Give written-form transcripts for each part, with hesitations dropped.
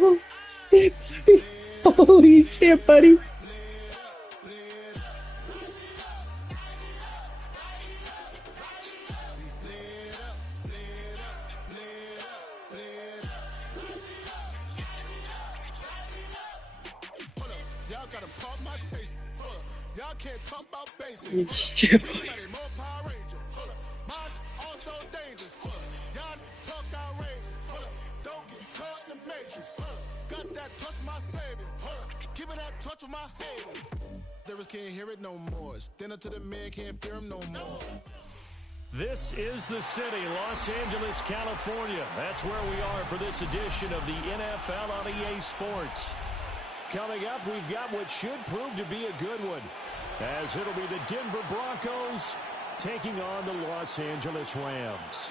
Oh, shit. Holy shit, buddy. Holy shit, buddy. Can't hear it no more. Dinner to the man, can't fear him no more. This is the city, Los Angeles, California. That's where we are for this edition of the NFL on EA Sports. Coming up, we've got what should prove to be a good one, as it'll be the Denver Broncos taking on the Los Angeles Rams.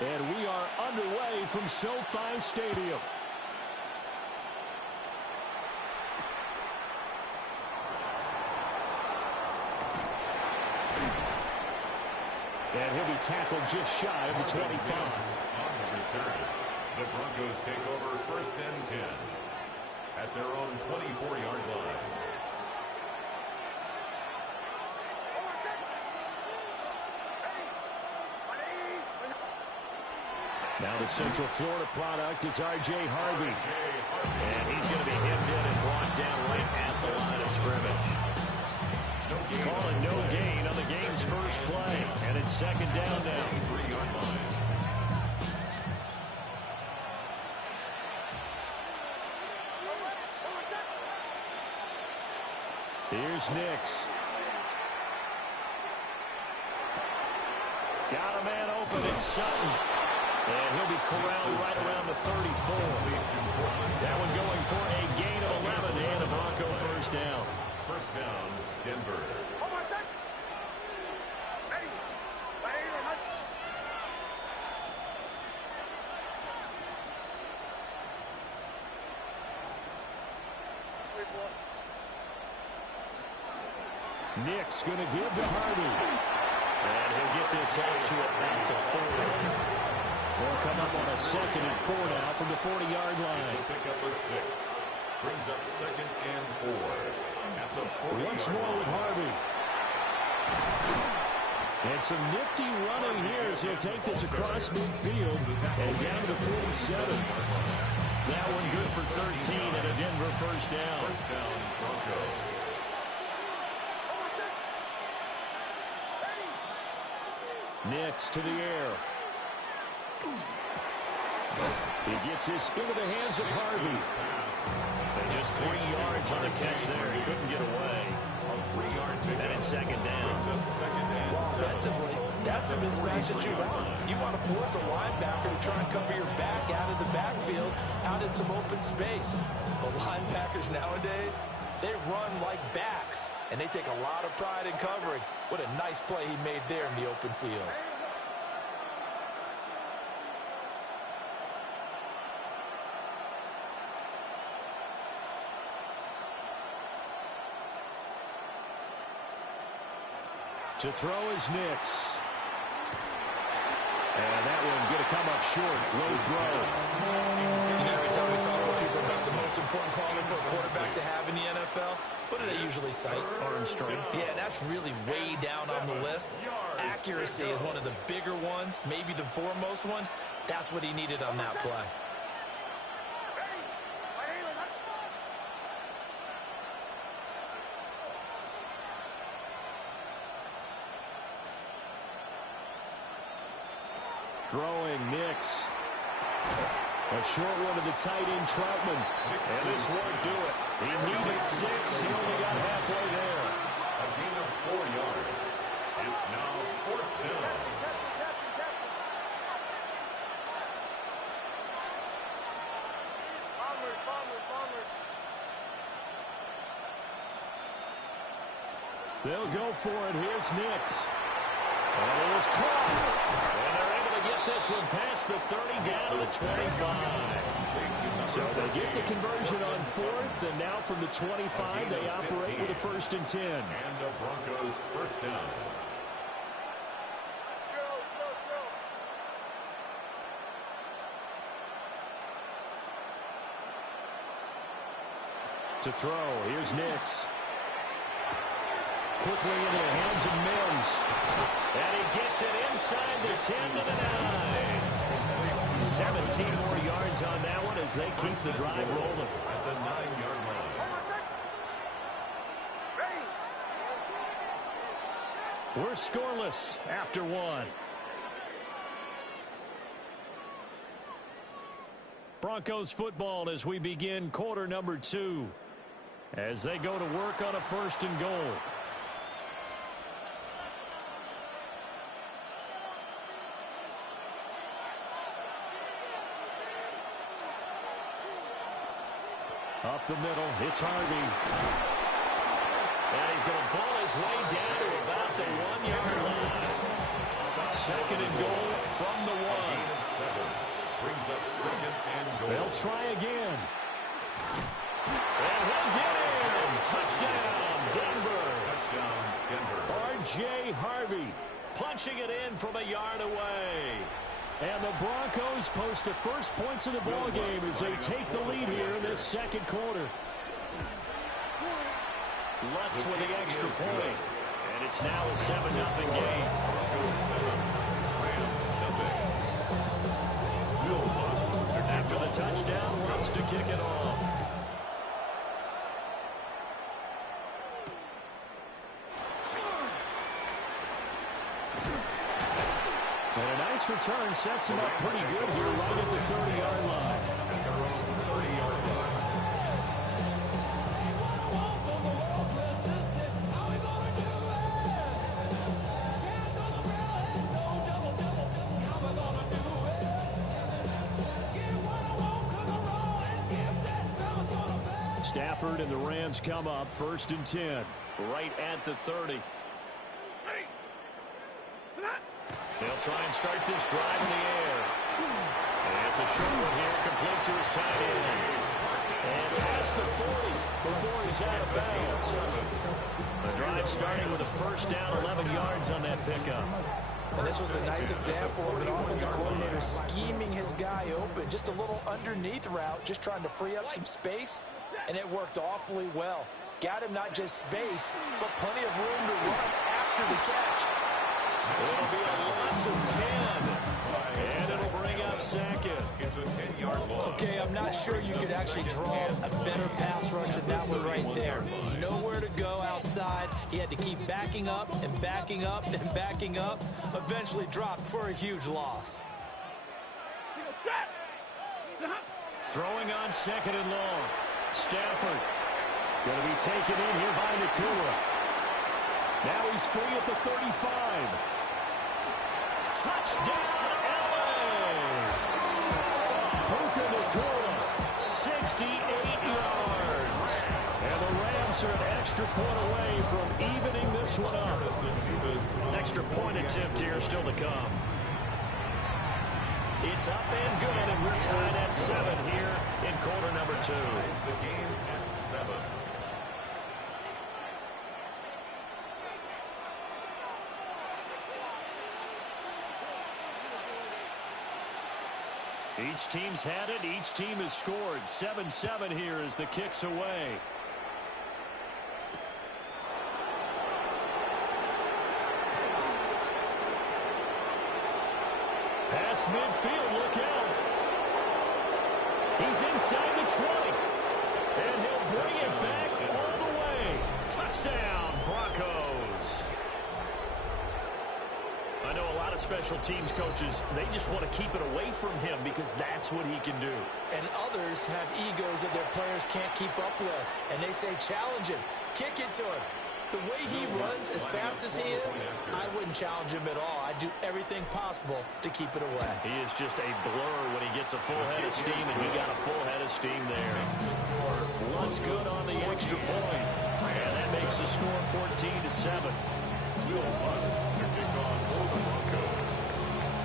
And we are underway from SoFi Stadium. And he'll be tackled just shy of the 25. On the return, the Broncos take over 1st and 10 at their own 24-yard line. Now the Central Florida product, it's R.J. Harvey. And he's going to be hemmed in and brought down right at the line of scrimmage. Calling no gain on the game's first play. And it's 2nd down now. Here's Nix. Got a man open, it's Sutton. And he'll be corralled right around the 34. That one going for a gain of 11 and a Bronco 1st down. 1st down, Denver. Nick's going to give to Harvey. And he'll get this out to about the 40. They'll come up on a 2nd and 4 now from the 40-yard line. It's a pickup of 6. Brings up 2nd and 4. At the 40. Once more with Harvey. And some nifty running here as he'll take this across midfield and down to the 47. That one good for 13 and a Denver 1st down. 1st down, Broncos. Nix to the air. He gets this into the hands of Harvey. And just 3 yards on the catch there. He couldn't get away. And it's 2nd down. Offensively, that's the mismatch that you want. You want to force a linebacker to try and cover your back out of the backfield, out in some open space. The linebackers nowadays, they run like backs, and they take a lot of pride in covering. What a nice play he made there in the open field. To throw is Nix. And that one going to come up short. Low throw. You know, every time we talk to people about the most important quality for a quarterback to have in the NFL, what do they usually cite? Arm strength. Yeah, and that's really way down on the list. Accuracy is one of the bigger ones, maybe the foremost one. That's what he needed on that play. Throwing Nix. A short one to the tight end, Troutman. And this won't do it. He needed 6. He only got halfway there. A gain of 4 yards. It's now 4th down. They'll go for it. Here's Nix. And it is caught. And they're able to get this one past the 30 down to the 25. So they get the conversion on 4th, and now from the 25, they operate with a 1st and 10. And the Broncos 1st down. To throw, here's Nix. Quickly into the hands of Mims. And he gets it inside the 10 to the 9. 17 more yards on that one as they keep the drive rolling. At the 9-yard line. We're scoreless after one. Broncos football as we begin quarter number 2. As they go to work on a 1st and goal. Up the middle, it's Harvey. And he's going to ball his way down to about the 1-yard line. 2nd and goal from the 1. Brings up 2nd and goal. They'll try again. And he'll get in. Touchdown, Denver. Touchdown, Denver. R.J. Harvey punching it in from a yard away. And the Broncos post the first points of the ball game as they take the lead here in this 2nd quarter. Lutz with the extra point. And it's now a 7-0 game. After the touchdown, Lutz to kick it off. And a nice return sets him up pretty good here right at the 30-yard line. At their own 30-yard line. Stafford and the Rams come up 1st and 10. Right at the 30. They'll try and start this drive in the air. And it's a short one here, complete to his tight end. And past the 40 before he's out of bounds. The drive starting with a 1st down, 11 yards on that pickup. And this was a nice example of an offensive coordinator scheming his guy open. Just a little underneath route, just trying to free up some space. And it worked awfully well. Got him not just space, but plenty of room to run after the catch. It'll be a loss of 10. And it'll bring up 2nd. It's a 10-yard loss. Okay, I'm not sure you could actually draw a better pass rush than that one right there. Nowhere to go outside. He had to keep backing up and backing up and backing up. Eventually dropped for a huge loss. Throwing on 2nd and long. Stafford going to be taken in here by Nakua. Now he's free at the 35. Touchdown, LA! Puka Nakua, 68 yards. And the Rams are an extra point away from evening this one up. Extra point attempt here still to come. It's up and good, and we're tied at 7 here in quarter number 2. The game at 7. Each team's had it. Each team has scored. 7-7 here as the kick's away. Pass midfield, look out. He's inside the 20. And he'll bring it back all the way. Touchdown, Broncos. I know a lot of special teams coaches, they just want to keep it away from him because that's what he can do. And others have egos that their players can't keep up with. And they say, challenge him, kick it to him. The way he runs as fast as he is, I wouldn't challenge him at all. I'd do everything possible to keep it away. He is just a blur when he gets a full head of steam, and he got a full head of steam there. Lutz good on the extra point, and that makes the score 14-7.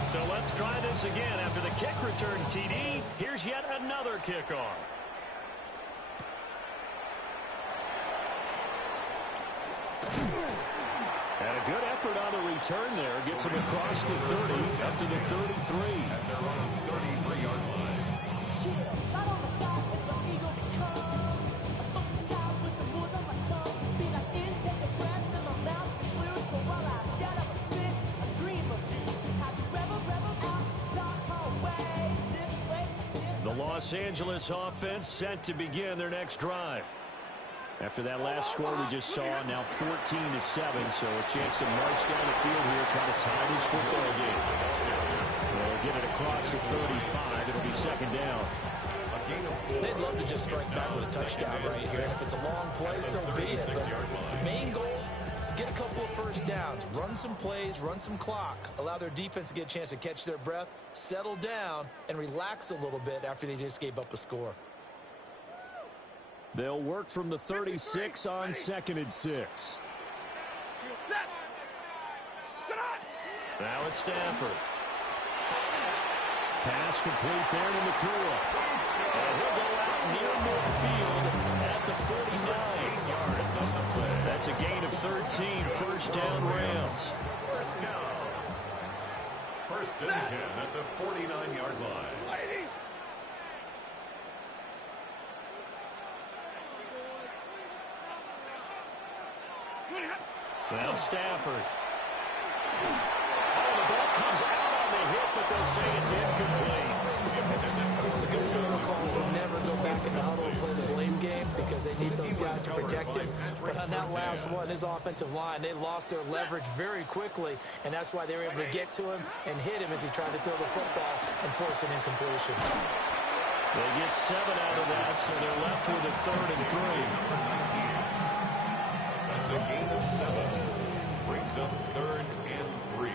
So let's try this again. After the kick return TD, here's yet another kickoff. And a good effort on the return there. Gets him across the 30, up to the 33. At their own 33-yard line. Los Angeles offense set to begin their next drive. After that last score we just saw, now 14-7, so a chance to march down the field here, try to tie this football game. They'll get it across the 35. It'll be second down. They'd love to just strike back with a touchdown right here. And if it's a long play, so be it. But the main goal, get a couple of first downs, run some plays, run some clock, allow their defense to get a chance to catch their breath, settle down, and relax a little bit after they just gave up a score. They'll work from the 36 on 2nd and 6. Now it's Stafford. Pass complete there to Nakua. And he'll go out near midfield at the 49. That's a gain of 13. First down, Rams. First down. First and 10 at the 49-yard line. Now Stafford. Oh, the ball comes out on the hit, but they'll say it's incomplete. The good signal calls will never go back in the huddle and play the blame game because they need those guys to protect him. But on that last one, his offensive line, they lost their leverage very quickly, and that's why they were able to get to him and hit him as he tried to throw the football and force an incompletion. They get 7 out of that, so they're left with a 3rd and 3. That's a gain of 7. Brings up 3rd and 3.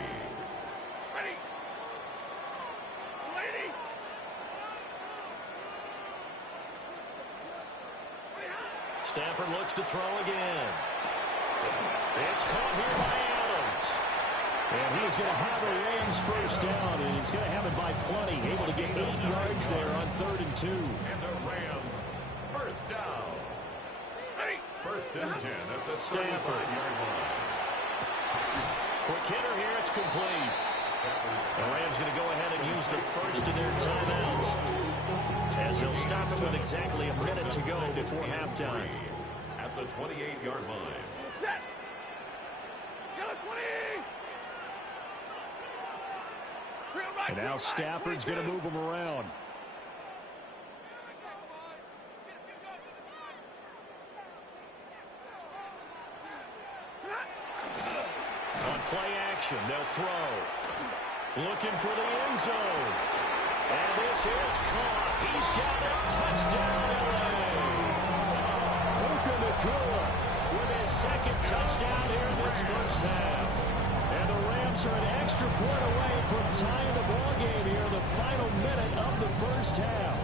Stafford looks to throw again. It's caught here by Adams. And he's going to have a Rams first down, and he's going to have it by plenty. Able to get 8 yards there on 3rd and 2. And the Rams first down. First and 10 at the Stafford. 35-yard line. Quick hitter here, it's complete. The Rams going to go ahead and use the first of their timeouts, as they'll stop it with exactly a minute to go before halftime. At the 28-yard line. And now Stafford's going to move them around. On play action, they'll throw. Looking for the end zone. And this is caught. He's got it. Touchdown, LA. Puka Nakua with his 2nd touchdown here in this first half. And the Rams are an extra point away from tying the ball game here in the final minute of the first half.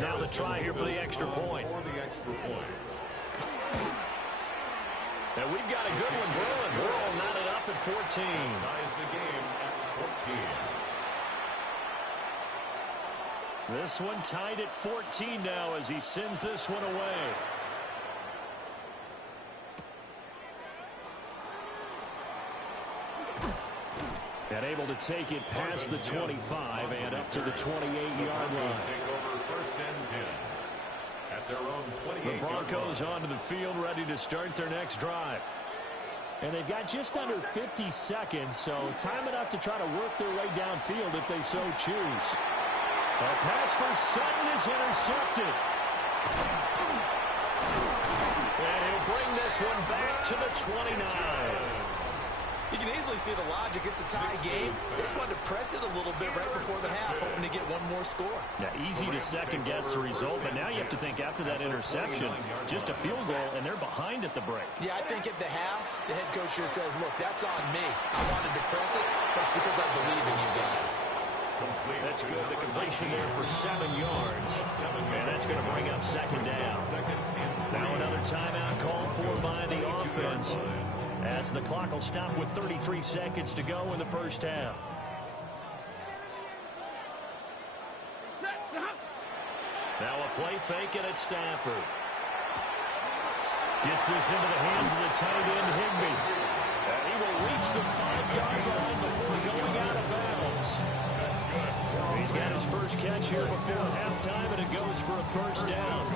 Now the try here for the extra point. And we've got a good one brewing. We're all knotted up at 14. Ties the game at 14. This one tied at 14 now as he sends this one away. And able to take it past the 25 and up to the 28-yard line. Take over first and 10 at their own 28. The Broncos onto the field, ready to start their next drive. And they've got just under 50 seconds, so time enough to try to work their way downfield if they so choose. A pass for Sutton is intercepted. And he'll bring this one back to the 29. You can easily see the logic. It's a tie game. They just wanted to press it a little bit right before the half, hoping to get one more score. Yeah, easy to second-guess the result, but now you have to think after that interception, just a field goal, and they're behind at the break. Yeah, I think at the half, the head coach just says, look, that's on me. I wanted to press it. That's because I believe in you guys. That's good. The completion there for 7 yards. And that's going to bring up second down. Now another timeout called for by the offense, as the clock will stop with 33 seconds to go in the first half. Now a play fake, and it's Stafford. Gets this into the hands of the tight end, Higbee. And he will reach the 5-yard line before going out of bounds. He's got his first catch here before halftime, and it goes for a first down.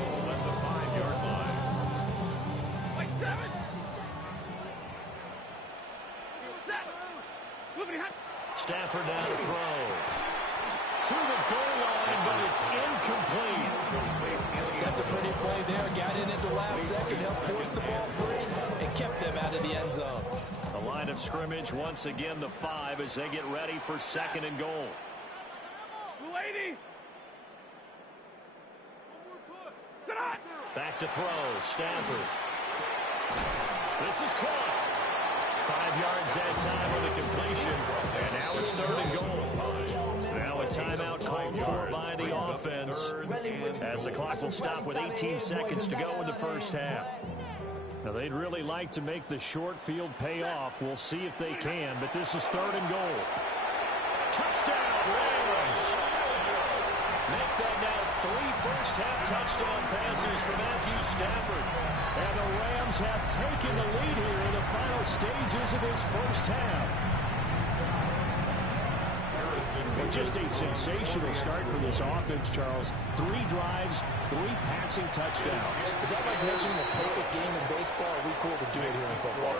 Stafford now to throw. To the goal line, but it's incomplete. That's a pretty play there. Got in at the last second, helped force the ball free, and kept them out of the end zone. The line of scrimmage, once again, the 5 as they get ready for 2nd and goal. Back to throw, Stafford. This is caught. 5 yards that time on the completion, and now it's 3rd and goal. Now a timeout called for by the offense, as the clock will stop with 18 seconds to go in the first half. Now, they'd really like to make the short field pay off. We'll see if they can, but this is 3rd and goal. Touchdown, Rams! Make that now 3 first-half touchdown passes for Matthew Stafford. And the Rams have taken the lead here in the final stages of this first half. Well, just a sensational start for this offense, Charles. 3 drives, 3 passing touchdowns. Is that like mentioning a perfect game in baseball? Or are we cool to do it here in football?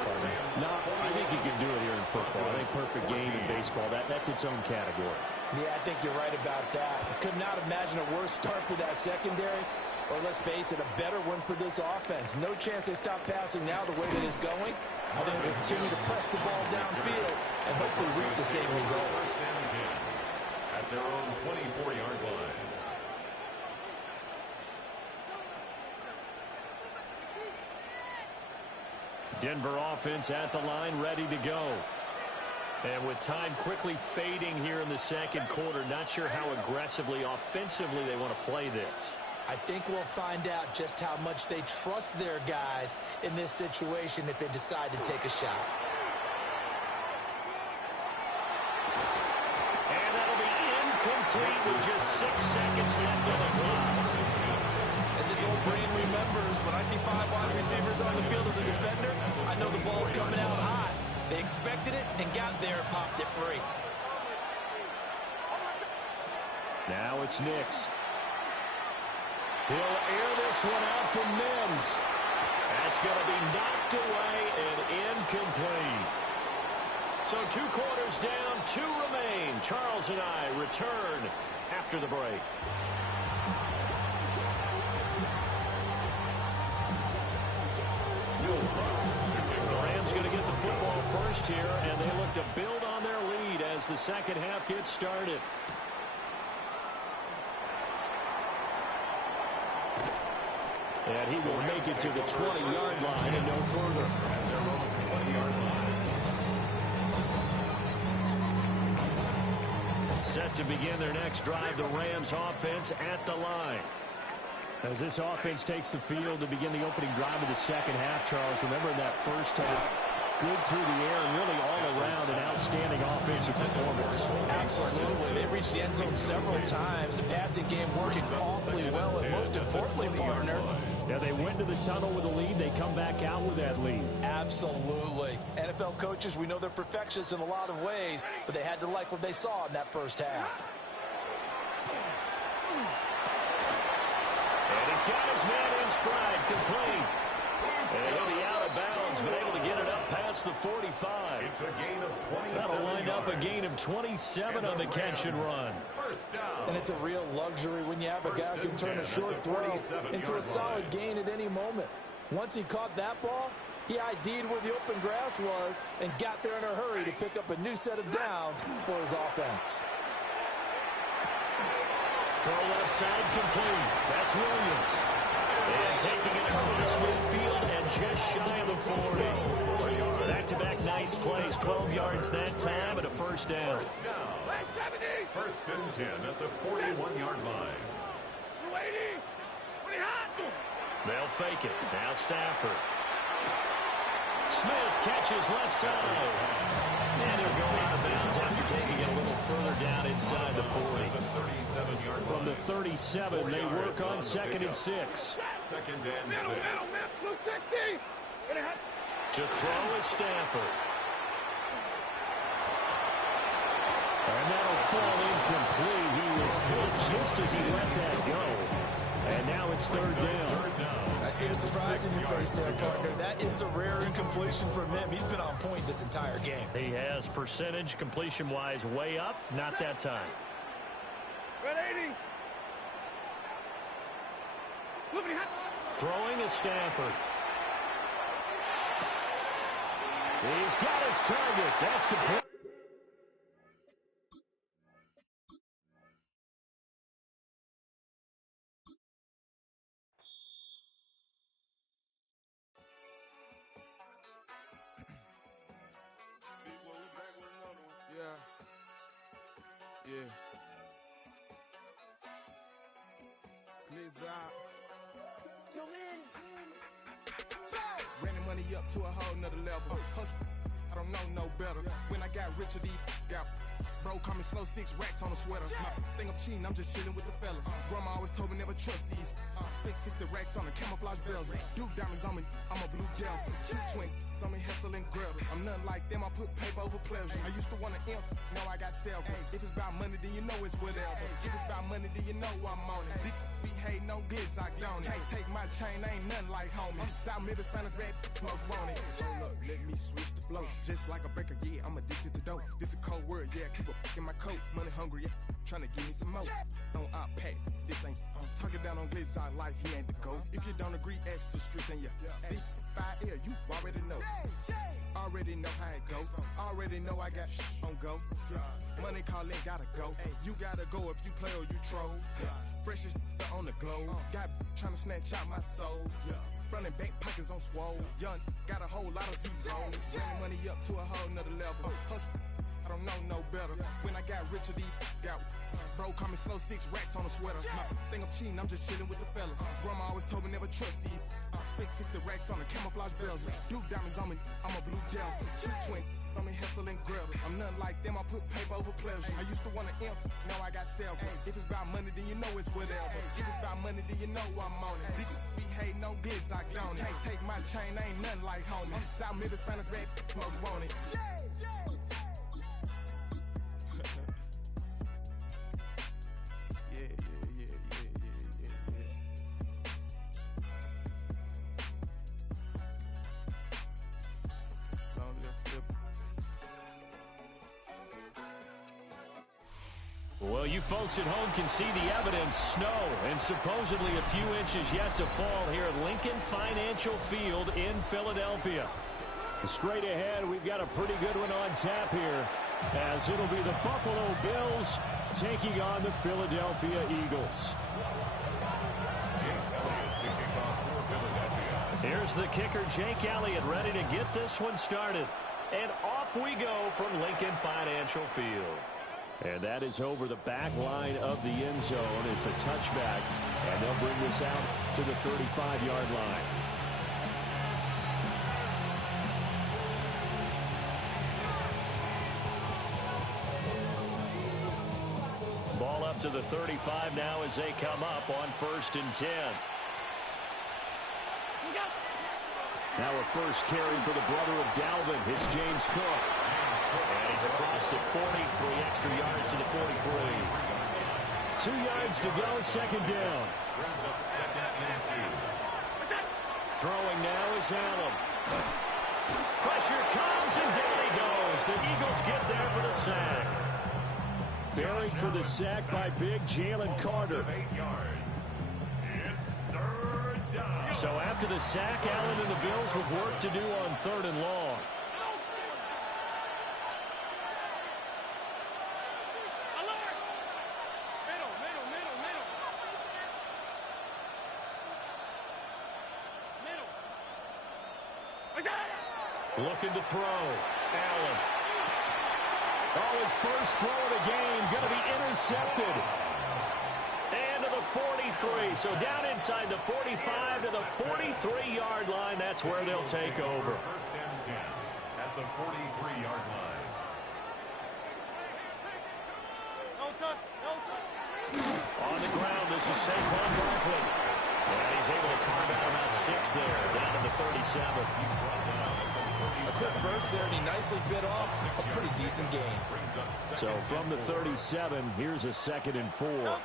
No, I think you can do it here in football. I think perfect game in baseball, that's its own category. Yeah, I think you're right about that. Could not imagine a worse start for that secondary. Or let's face it, a better one for this offense. No chance they stop passing now the way that it's going. I think they'll continue to press the ball downfield and hopefully reap the same results. At their own 24-yard line. Denver offense at the line, ready to go. And with time quickly fading here in the 2nd quarter, not sure how aggressively, offensively they want to play this. I think we'll find out just how much they trust their guys in this situation if they decide to take a shot. And that'll be incomplete with just 6 seconds left on the clock. As this old brain remembers, when I see 5 wide receivers on the field as a defender, I know the ball's coming out high. They expected it and got there and popped it free. Now it's Nix. He'll air this one out from Mims. That's going to be knocked away and incomplete. So 2 quarters down, 2 remain. Charles and I return after the break. The Rams going to get the football first here, and they look to build on their lead as the 2nd half gets started. And he will make it to the 20-yard line and no further. Set to begin their next drive, the Rams offense at the line. As this offense takes the field to begin the opening drive of the 2nd half, Charles, remember in that first half, good through the air and really all around an outstanding offensive performance. Absolutely. They reached the end zone several times. The passing game working awfully well, and most importantly, partner. Yeah, they went to the tunnel with a lead. They come back out with that lead. Absolutely. NFL coaches, we know they're perfectionists in a lot of ways, but they had to like what they saw in that first half. And he's got his man in stride, complete. And he'll be out of bounds, but able to get it up past the 45. It's a gain of 27. That'll wind up a gain of 27 on the catch and run. First down. And it's a real luxury when you have a guy who can turn a short throw into a solid gain at any moment. Once he caught that ball, he ID'd where the open grass was and got there in a hurry to pick up a new set of downs for his offense. Throw left side complete. That's Williams. And taking it across midfield and just shy of the 40. Back-to-back nice plays. 12 yards that time and a first down. First and 10 at the 41-yard line. They'll fake it. Now Stafford. Smith catches left side. And he'll go out of bounds after taking it a little further down inside the 40. From the 37, they work on 2nd and 6. Second and 6. To throw is Stafford. And that'll fall incomplete. He was hit just as he let that go. And now it's 3rd down. I see the surprise in your face there, partner. That is a rare incompletion from him. He's been on point this entire game. He has percentage completion-wise way up. Not that time. Throwing is Stanford. He's got his target. That's complete. Yeah. Please out. Running money up to a whole nother level. Hustle, I don't know no better. When I got richer, these got bro, call me slow 6 racks on a sweater. My think I'm cheating, I'm just chilling with the fellas. Grandma always told me never trust these. Spent 60 racks on a camouflage bells. Duke diamonds on me, I'm a blue gel. 2 twin on me, Hessel and Gretel. I'm nothing like them, I put paper over pleasure. I used to want to imp, now I got self. If it's about money, then you know it's whatever. If it's about money, then you know I'm on it. Be hating no glitz, I don't it. Can't take my chain, I ain't nothing like homie. South Middle Spanish bad most want it. Hold up, let me switch the flow. Just like a breaker, yeah, I'm addicted to dope. This a cold word, yeah, keep a in my coat. Money hungry, yeah, tryna give me some more. On our pack, this ain't talking down on glitz, I like he ain't the GOAT. If you don't agree, ask the streets and yeah. This 5 air, you already know. Already know how it go. Already know I got on go. Money calling, gotta go. You gotta go if you play or you troll. Freshest on the globe. Got tryna snatch out my soul. Running back pockets on swole. Young, got a whole lot of zeros. Running money up to a whole nother level. Hustle, I don't know no better. When I got richer, these got bro, call me slow 6 racks on a sweater. My think I'm cheating, I'm just chilling with the fellas. Grandma always told me never trust these. Spent 60 racks on the camouflage bells. Duke diamonds on me, I'm a blue gel. 2 twin on me, Hessel and Gretel. I'm nothing like them, I put paper over pleasure. I used to want to imp, now I got self. If it's about money, then you know it's whatever. If it's about money, then you know I'm on it. Be hating no glitz, I don't it. Can't take my chain, ain't nothing like homie. South Middle Spanish bad most want it. Well, you folks at home can see the evidence. Snow and supposedly a few inches yet to fall here at Lincoln Financial Field in Philadelphia. Straight ahead, we've got a pretty good one on tap here, as it'll be the Buffalo Bills taking on the Philadelphia Eagles. Here's the kicker, Jake Elliott, ready to get this one started. And off we go from Lincoln Financial Field. And that is over the back line of the end zone. It's a touchback, and they'll bring this out to the 35-yard line. Ball up to the 35 now as they come up on 1st and 10. Now a first carry for the brother of Dalvin. It's James Cook. And he's across the 40, 3 extra yards to the 43. 2 yards to go, 2nd down. Throwing now is Allen. Pressure comes, and down he goes. The Eagles get there for the sack. Buried for the sack by big Jalen Carter. It's 3rd down. So after the sack, Allen and the Bills with work to do on 3rd and long. Looking to throw. Allen. Oh, his first throw of the game going to be intercepted. And to the 43. So down inside the 45 to the 43-yard line. That's where they'll take over. 1st and 10 at the 43-yard line. On the ground, this is Saquon Barkley. And he's able to carve out about 6 there, down to the 37. A quick burst there, and he nicely bit off a pretty decent gain. So from the 37, here's a 2nd and 4.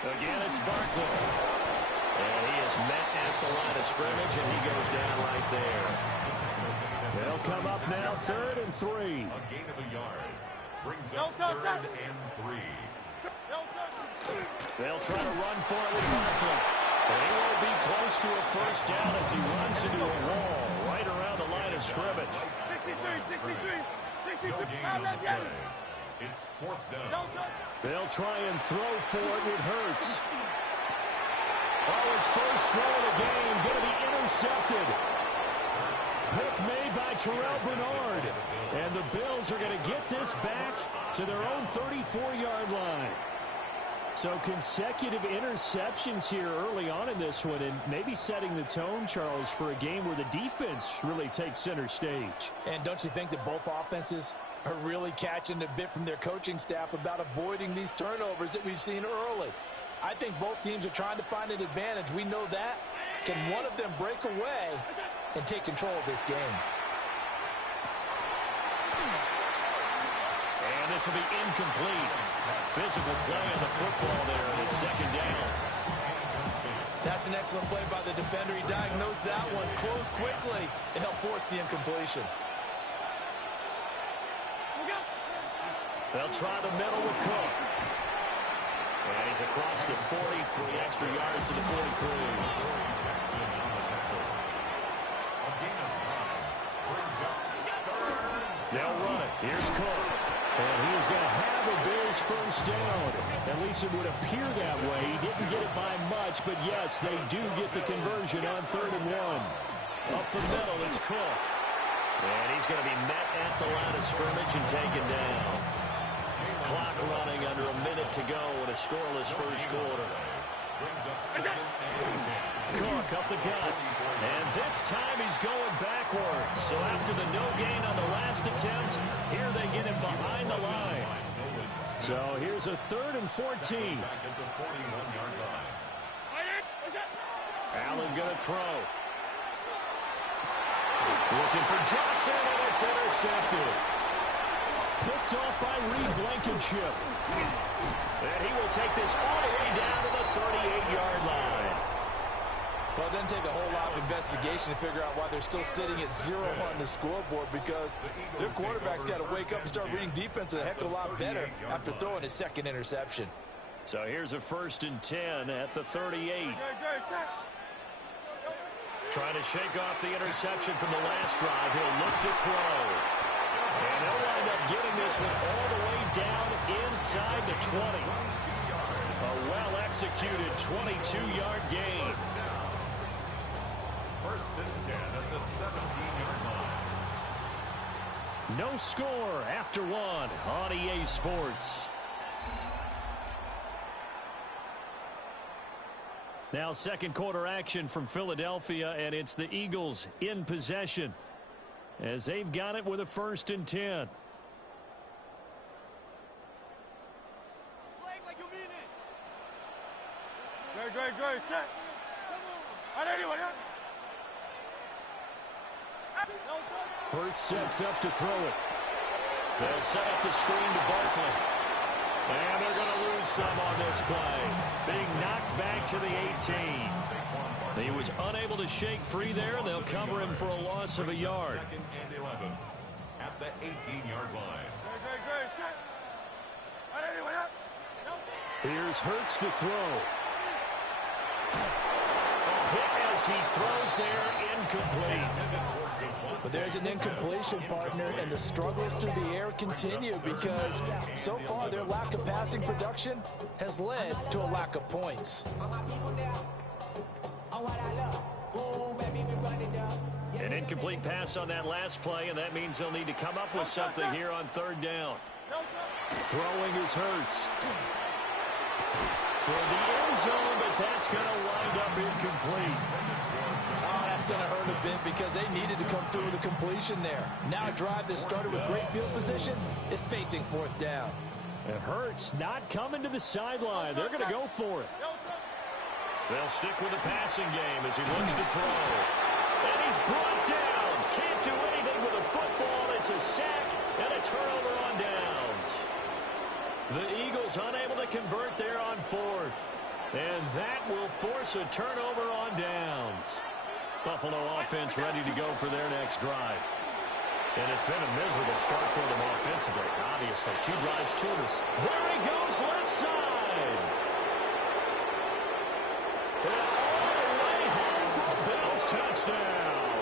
Again, it's Barkley. And he is met at the line of scrimmage, and he goes down right there. They'll come up now 3rd and 3. A gain of a yard. Brings up 3rd and 3. They'll try to run for it with Barkley. And he won't be close to a first down as he runs into a wall right around the line of scrimmage. No gain on the play. It's 4th down. They'll try and throw for it with Hurts. Oh, his first throw of the game going to be intercepted. Pick made by Terrell Bernard. And the Bills are going to get this back to their own 34-yard line. So consecutive interceptions here early on in this one, and maybe setting the tone, Charles, for a game where the defense really takes center stage. And don't you think that both offenses are really catching a bit from their coaching staff about avoiding these turnovers that we've seen early? I think both teams are trying to find an advantage. We know that. Can one of them break away and take control of this game? And this will be incomplete. Physical play of the football there, and it's 2nd down. That's an excellent play by the defender. He diagnosed that one, closed quickly, and helped force the incompletion. They'll try the middle with Cook. And he's across the 40, 3 extra yards to the 43. They'll run it. Here's Cook. And he is going to have a Bills first down. At least it would appear that way. He didn't get it by much, but yes, they do get the conversion on 3rd and 1. Up the middle, it's Cook. And he's going to be met at the line of scrimmage and taken down. Clock running under a minute to go in a scoreless first quarter. Cook up the gut. And this time he's going backwards. So after the no gain on the last attempt, here they get him behind the line. So here's a 3rd and 14. Allen going to throw. Looking for Johnson, and it's intercepted. Picked off by Reed Blankenship. And he will take this all the way down to the 38-yard line. Well, it doesn't take a whole lot of investigation to figure out why they're still sitting at 0 on the scoreboard, because their quarterback's got to wake up and start reading defense a heck of a lot better after throwing his 2nd interception. So here's a 1st and 10 at the 38. Trying to shake off the interception from the last drive. He'll look to throw. And they'll wind up getting this one all the way down inside the 20. A well-executed 22-yard gain. 1st and 10 at the 17-yard line. No score after 1 on EA Sports. Now 2nd quarter action from Philadelphia, and it's the Eagles in possession as they've got it with a 1st and 10. Go, set. Hurts sets up to throw it. They'll set up the screen to Barkley. And they're going to lose some on this play. Being knocked back to the 18. He was unable to shake free there, and they'll cover him for a loss of a yard. 2nd and 11 at the 18-yard line. Here's Hurts to throw. A hit as he throws there, incomplete. But there's an incompletion, partner, and the struggles through the air continue because so far their lack of passing production has led to a lack of points. An incomplete pass on that last play, and that means they'll need to come up with something here on 3rd down. Throwing is Hurts. For the end zone, but that's going to wind up incomplete. Oh, that's going to hurt a bit because they needed to come through with a completion there. Now a drive that started with great field position is facing 4th down. It hurts not coming to the sideline. They're going to go for it. They'll stick with the passing game as he looks to throw. And he's brought down. Can't do anything with a football. It's a sack and a turnover on downs. The Eagles unable to convert there on 4th. force a turnover on downs. Buffalo offense ready to go for their next drive. And it's been a miserable start for them offensively. Obviously, 2 drives, 2 misses. There he goes, left side. And all the way home for a Bills touchdown.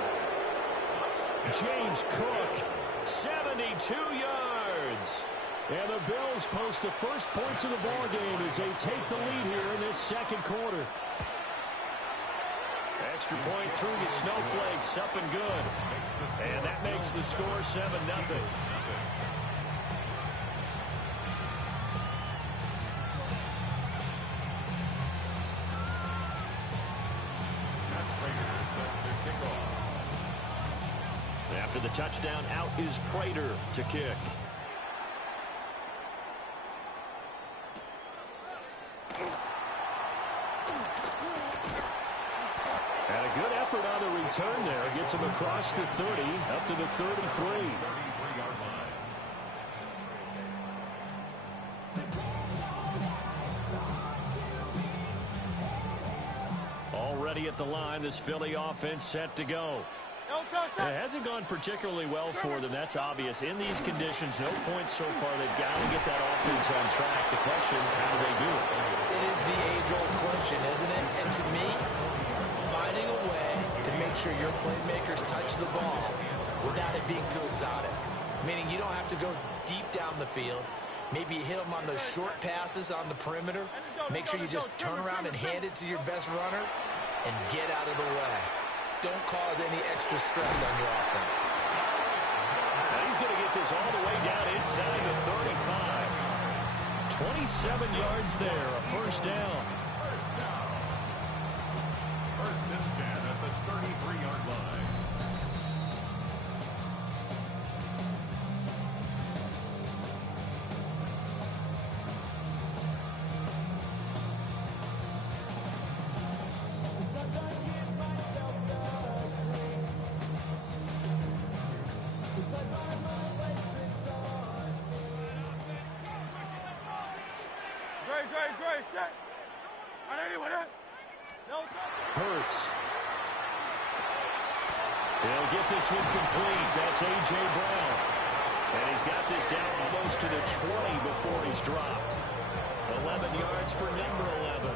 James Cook, 72 yards. And the Bills post the first points of the ball game as they take the lead here in this second quarter. Extra point through the snowflakes, up and good. And that makes the score 7-0. After the touchdown, out is Prater to kick. And a good effort on the return there. Gets him across the 30, up to the 33. Already at the line, this Philly offense set to go. It hasn't gone particularly well for them. That's obvious. In these conditions, no points so far. They've got to get that offense on track. The question, how do they do it? It is the age-old question, isn't it? And to me, finding a way to make sure your playmakers touch the ball without it being too exotic. Meaning you don't have to go deep down the field. Maybe you hit them on those short passes on the perimeter. Make sure you just turn around and hand it to your best runner and get out of the way. Don't cause any extra stress on your offense. Now he's going to get this all the way down inside the 35. 27 yards there, a first down. First and 10 at the 33-yard line. Hurts. He'll get this one complete. That's A.J. Brown. And he's got this down almost to the 20 before he's dropped. 11 yards for number 11.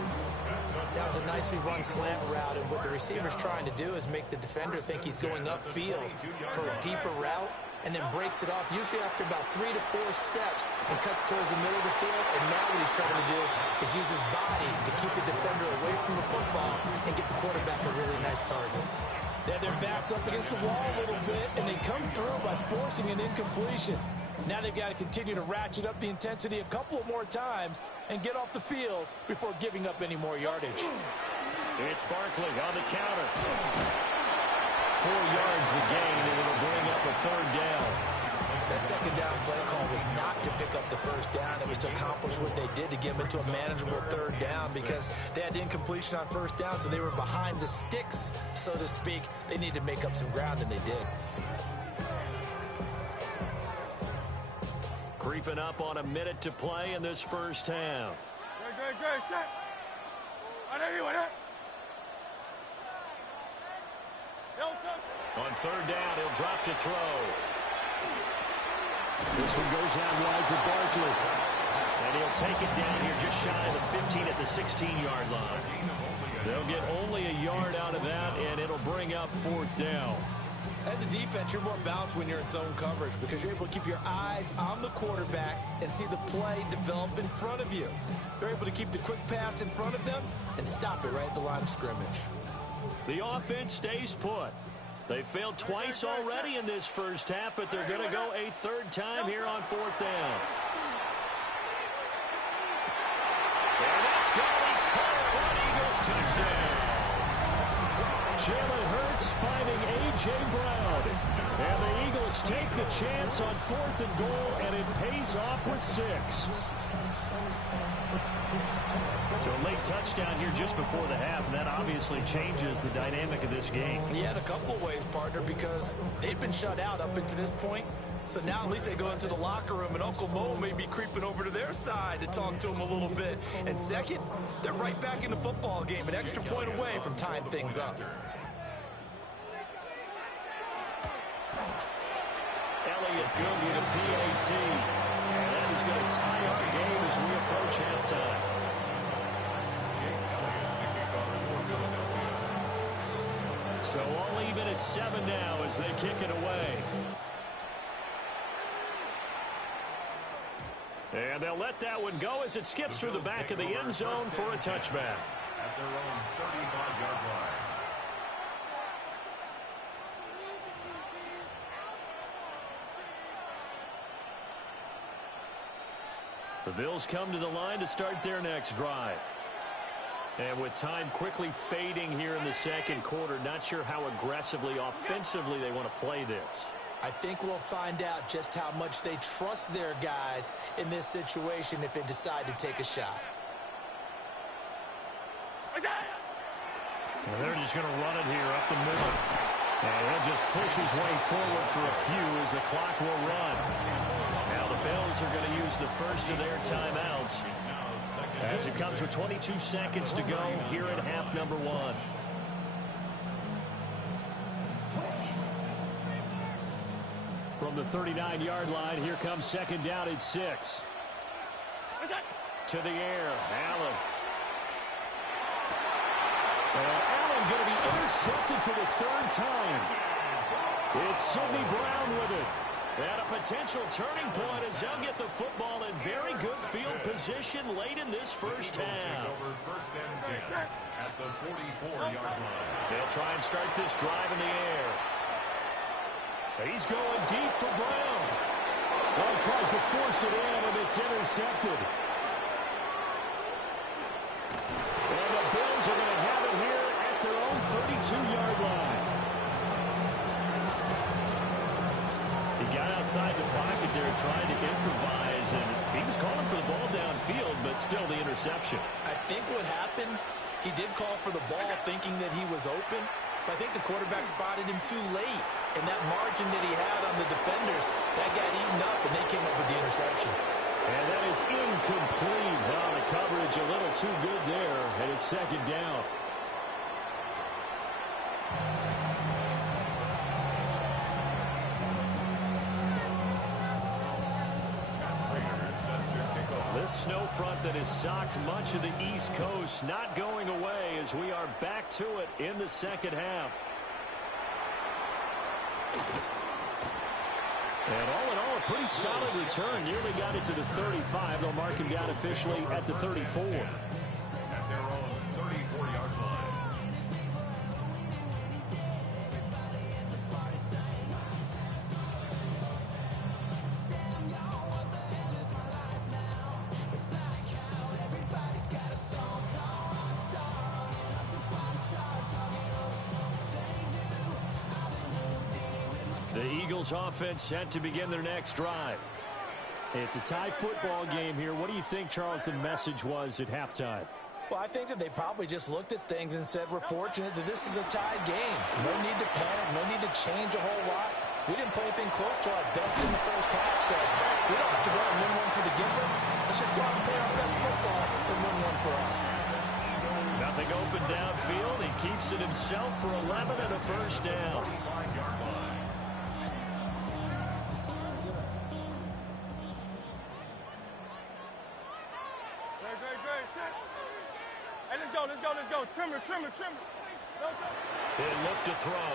That was a nicely run slant route, and what the receiver's trying to do is make the defender think he's going upfield for a deeper route, and then breaks it off, usually after about 3 to 4 steps, and cuts towards the middle of the field. And now what he's trying to do is use his body to keep the defender away from the football and get the quarterback a really nice target. They have their backs up against the wall a little bit, and they come through by forcing an incompletion. Now they've got to continue to ratchet up the intensity a couple of more times and get off the field before giving up any more yardage. It's Barkley on the counter. 4 yards the gain, and it'll bring up a third down. That second down play call was not to pick up the first down. It was to accomplish what they did, to get them into a manageable third down, because they had incompletion on first down, so they were behind the sticks, so to speak. They needed to make up some ground, and they did. Creeping up on a minute to play in this first half. On third down, he'll drop to throw. This one goes out wide for Barkley. And he'll take it down here just shy of the 15 at the 16-yard line. They'll get only a yard out of that, and it'll bring up fourth down. As a defense, you're more balanced when you're in zone coverage because you're able to keep your eyes on the quarterback and see the play develop in front of you. They're able to keep the quick pass in front of them and stop it right at the line of scrimmage. The offense stays put. They failed twice already in this first half, but they're going to go a third time here on fourth down. And that's going to be caught for an Eagles touchdown. Jalen Hurts finding A.J. Brown. And the Eagles take the chance on fourth and goal, and it pays off with 6. So a late touchdown here just before the half, and that obviously changes the dynamic of this game. Yeah, in a couple of ways, partner, because they've been shut out up until this point. So now at least they go into the locker room, and Uncle Mo may be creeping over to their side to talk to him a little bit. And second, they're right back in the football game, an extra point away from tying things up. Elliott good with a PAT. And that is going to tie our game as we approach halftime. So all even at 7 now as they kick it away. And they'll let that one go as it skips through the back of the end zone for a touchback. At their own 35-yard line. The Bills come to the line to start their next drive. And with time quickly fading here in the second quarter, not sure how aggressively, offensively they want to play this. I think we'll find out just how much they trust their guys in this situation if they decide to take a shot. Well, they're just going to run it here up the middle. And he'll just push his way forward for a few as the clock will run. Now the Bills are going to use the first of their timeouts as it comes with 22 seconds to go here at half number 1. From the 39-yard line, here comes second down at 6. To the air, Allen. Allen going to be intercepted for the 3rd time. It's Sidney Brown with it. And a potential turning point as they'll get the football in very good field position late in this first half. Over first and 10 at the 44-yard line. They'll try and start this drive in the air. He's going deep for Brown. Well, he tries to force it in, and it's intercepted. And the Bills are going to have it here at their own 32-yard line. He got outside the pocket there trying to improvise, and he was calling for the ball downfield, but still the interception. I think what happened, he did call for the ball thinking that he was open, but I think the quarterback spotted him too late. And that margin that he had on the defenders, that got eaten up, and they came up with the interception. And that is incomplete. Well, the coverage a little too good there, and it's second down. This snow front that has socked much of the East Coast not going away as we are back to it in the second half. And all in all, a pretty solid return. Nearly got it to the 35. They'll mark him down officially at the 34. At their own 34-yard line. The Eagles offense set to begin their next drive. It's a tie football game here. What do you think, Charles, the message was at halftime? Well, I think that they probably just looked at things and said, we're fortunate that this is a tied game. No need to panic, no need to change a whole lot. We didn't play anything close to our best in the first half, so we don't have to go and win one for the giver. Let's just go out and play our best football and win one for us. Nothing open downfield. He keeps it himself for 11 and a first down. Let's go. Trimmer. He'll look to throw.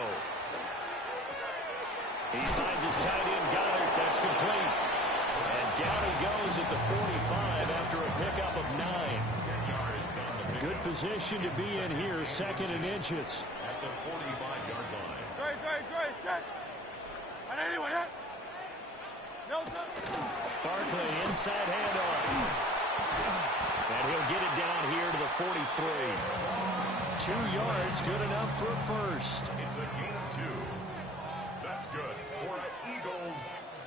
He finds his tight end, Goddard. That's complete. And down he goes at the 45 after a pickup of 9. Good position to be in here, 2nd and inches. At the 45-yard line. Great. Set. And anyway, no, sir. Barkley, inside handoff. And he'll get it down here to the 43. 2 yards, good enough for a first. It's a gain of 2. That's good for Eagles.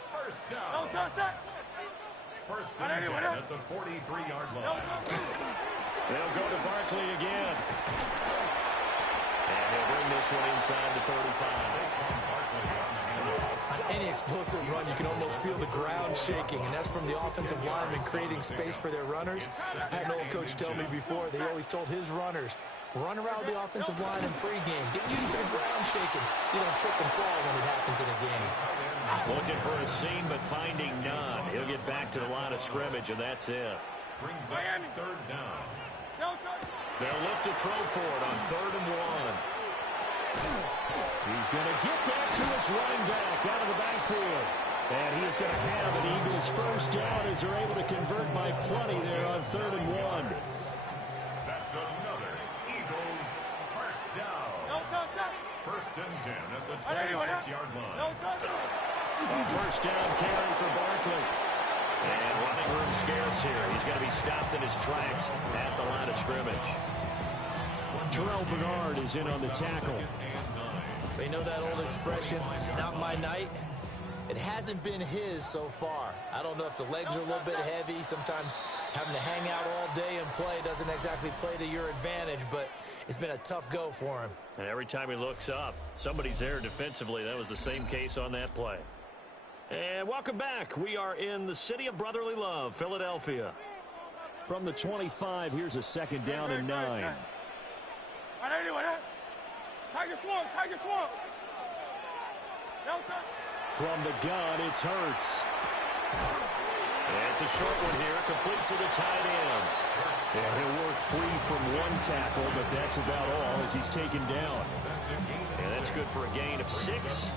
First down. No, sir. First and 10 at the 43-yard line. They'll go to Barkley again. And he'll bring this one inside the 35. I Any explosive run, you can almost feel the ground shaking, and that's from the offensive linemen creating space for their runners. I had an old coach tell me before, they always told his runners, run around the offensive line in pregame. Get used to the ground shaking so you don't trip and fall when it happens in a game. Looking for a seam, but finding none. He'll get back to the line of scrimmage, and that's it. Brings up third down. They'll look to throw for it on 3rd and 1. He's going to get that to his running back out of the backfield. And he is going to have an Eagles first down as they're able to convert by plenty there on 3rd and 1. That's another Eagles first down. First and 10 at the 26-yard line. A first down carry for Barkley. And running room scarce here. He's going to be stopped in his tracks at the line of scrimmage. Terrell Bernard is in on the tackle. They know that old expression, it's not my night. It hasn't been his so far. I don't know if the legs are a little bit heavy. Sometimes having to hang out all day and play doesn't exactly play to your advantage, but it's been a tough go for him. And every time he looks up, somebody's there defensively. That was the same case on that play. And welcome back. We are in the city of brotherly love, Philadelphia. From the 25, here's a second down and 9. From the gun, it's Hurts. And it's a short one here, complete to the tight end. Yeah, he'll work free from one tackle, but that's about all as he's taken down. And that's good for a gain of 6.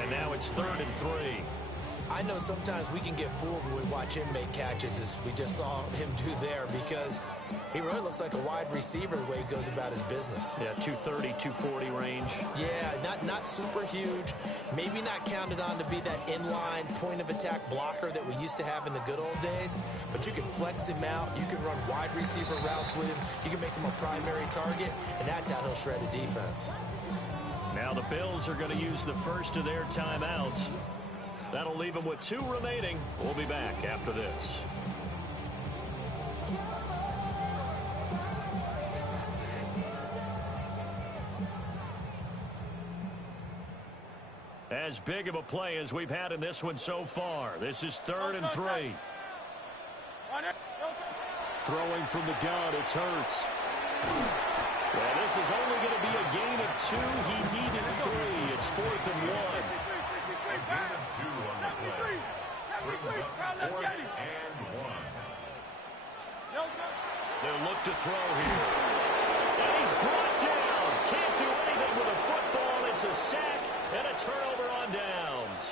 And now it's 3rd and 3. I know sometimes we can get fooled when we watch him make catches, as we just saw him do there, because he really looks like a wide receiver the way he goes about his business. Yeah, 230, 240 range. Yeah, not super huge. Maybe not counted on to be that inline point-of-attack blocker that we used to have in the good old days, but you can flex him out. You can run wide receiver routes with him. You can make him a primary target, and that's how he'll shred a defense. Now the Bills are going to use the first of their timeouts. That'll leave them with 2 remaining. We'll be back after this. As big of a play as we've had in this one so far. This is 3rd and 3. Throwing from the gun, it's Hurts. Well, this is only going to be a gain of 2. He needed 3. It's 4th and 1. Gain of 2 on the play. Brings up 4th and 1. They'll look to throw here. And he's brought down. Can't do anything with a football. It's a sack and a turnover on downs.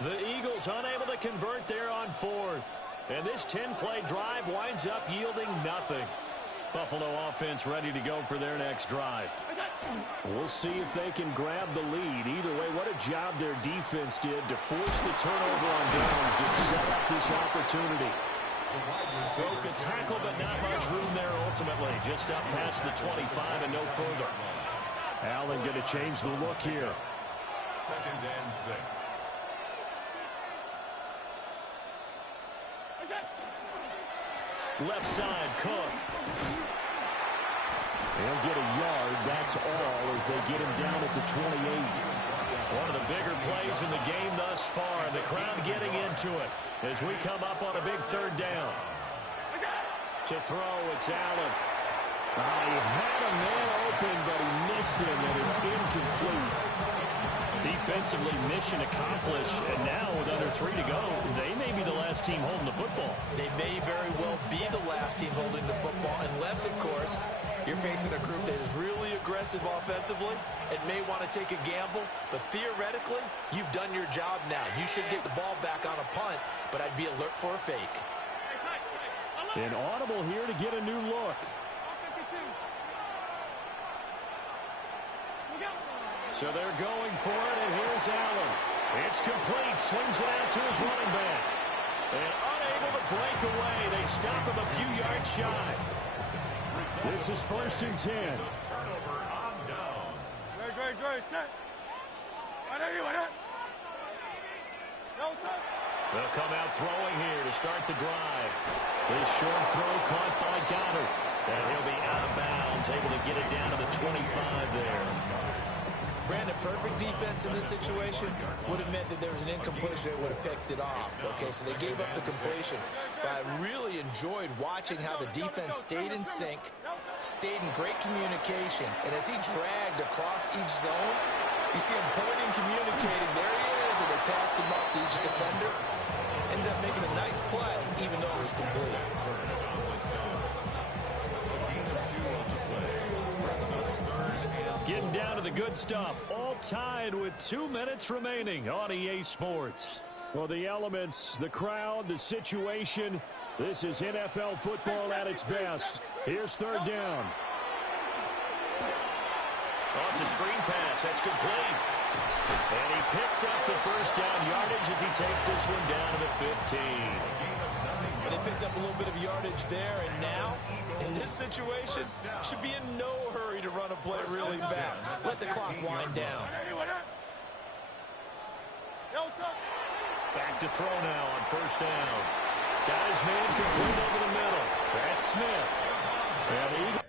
The Eagles unable to convert there on 4th. And this 10-play drive winds up yielding nothing. Buffalo offense ready to go for their next drive. We'll see if they can grab the lead. Either way, what a job their defense did to force the turnover on downs to set up this opportunity. Broke a tackle, but not much room there ultimately. Just up past the 25 and no further. Allen going to change the look here. 2nd and 6. Left side, Cook. They'll get a yard, that's all, as they get him down at the 28. One of the bigger plays in the game thus far. The crowd getting into it as we come up on a big 3rd down. To throw, it's Allen. He had a man open, but he missed him, and it's incomplete. Defensively, mission accomplished, and now with under 3 to go, they may be the last team holding the football. They may very well be the last team holding the football, unless, of course, you're facing a group that is really aggressive offensively and may want to take a gamble, but theoretically, you've done your job now. You should get the ball back on a punt, but I'd be alert for a fake. An audible here to get a new look. So they're going for it, and here's Allen. It's complete, swings it out to his running back. And unable to break away, they stop him a few yards shy. This is 1st and 10. Turnover on down. Great, set. They'll come out throwing here to start the drive. This short throw caught by Goddard. And he'll be out of bounds, able to get it down to the 25 there. Brandon, perfect defense in this situation would have meant that there was an incompletion that would have picked it off. Okay, so they gave up the completion. But I really enjoyed watching how the defense stayed in sync, stayed in great communication, and as he dragged across each zone, you see him pointing, communicating. There he is, and they passed him up to each defender. Ended up making a nice play, even though it was complete. Getting down to the good stuff. All tied with 2 minutes remaining on EA Sports. Well, the elements, the crowd, the situation. This is NFL football at its best. Here's third down. Oh, it's a screen pass. That's complete. And he picks up the first down yardage as he takes this one down to the 15. And they picked up a little bit of yardage there, and now, in this situation, should be in no hurry to run a play really fast. Let the clock wind down. Back to throw now on first down. Got his man complete over the middle. That's Smith. And the Eagles.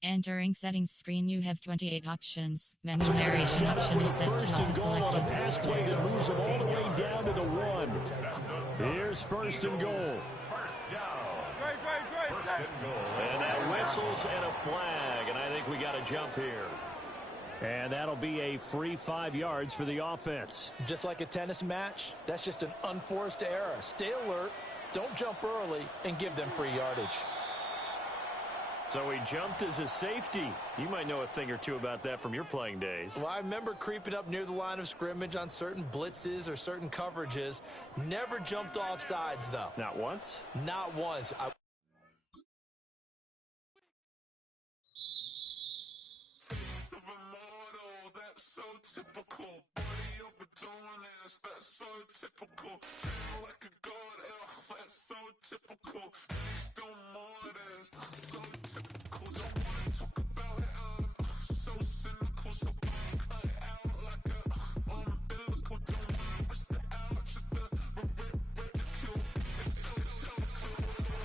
Entering settings screen, you have 28 options. Menu narration option is set to auto selected. Pass play that moves them all the way down to the 1. Here's first and goal. First down. Great. First and goal. And that whistles and a flag, and I think we got a jump here. And that'll be a free 5 yards for the offense. Just like a tennis match, that's just an unforced error. Stay alert, don't jump early, and give them free yardage. So he jumped as a safety. You might know a thing or two about that from your playing days. Well, I remember creeping up near the line of scrimmage on certain blitzes or certain coverages. Never jumped off sides, though. Not once? Not once. That's so typical. Body of a dumbass, that's so typical. Train like a god, that's so typical. He's still modest, so typical. Don't wanna talk about it, so cynical. So cut it out like a umbilical. Don't wanna risk the ouch of the ridicule. It's so typical.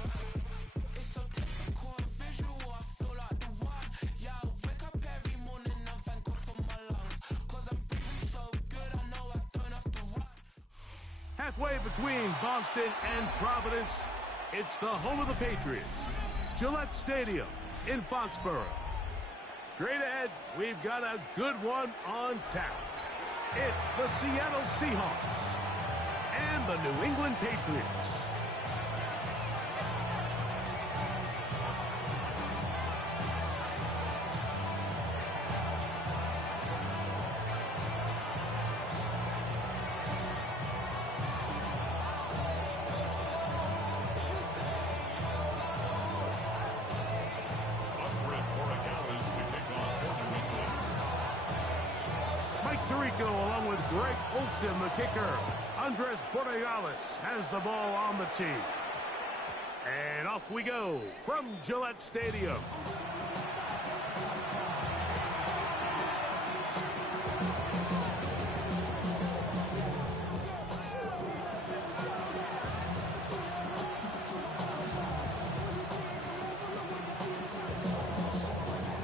It's so typical, visual. I feel like the one. Yeah, I wake up every morning and thank God for my lungs. Cause I'm breathing so good, I know I don't have to run. Halfway between Boston and Providence, it's the home of the Patriots, Gillette Stadium in Foxborough. Straight ahead, we've got a good one on tap. It's the Seattle Seahawks and the New England Patriots. Along with Greg Olsen, the kicker. Andres Borregales has the ball on the tee. And off we go from Gillette Stadium.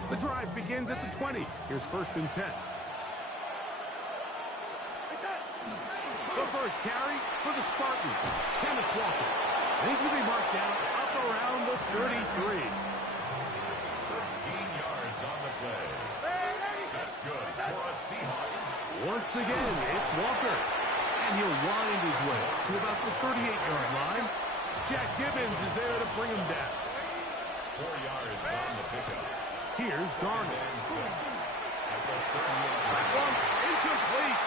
The drive begins at the 20. Here's first and 10. The first carry for the Spartans, Kenneth Walker. And he's going to be marked down up around the 33. 13 yards on the play. That's good for a Seahawks. Once again, it's Walker. And he'll wind his way to about the 38-yard line. Jack Gibbons is there to bring him down. 4 yards on the pickup. Here's Darnold. And 6 at the 38. That one incomplete.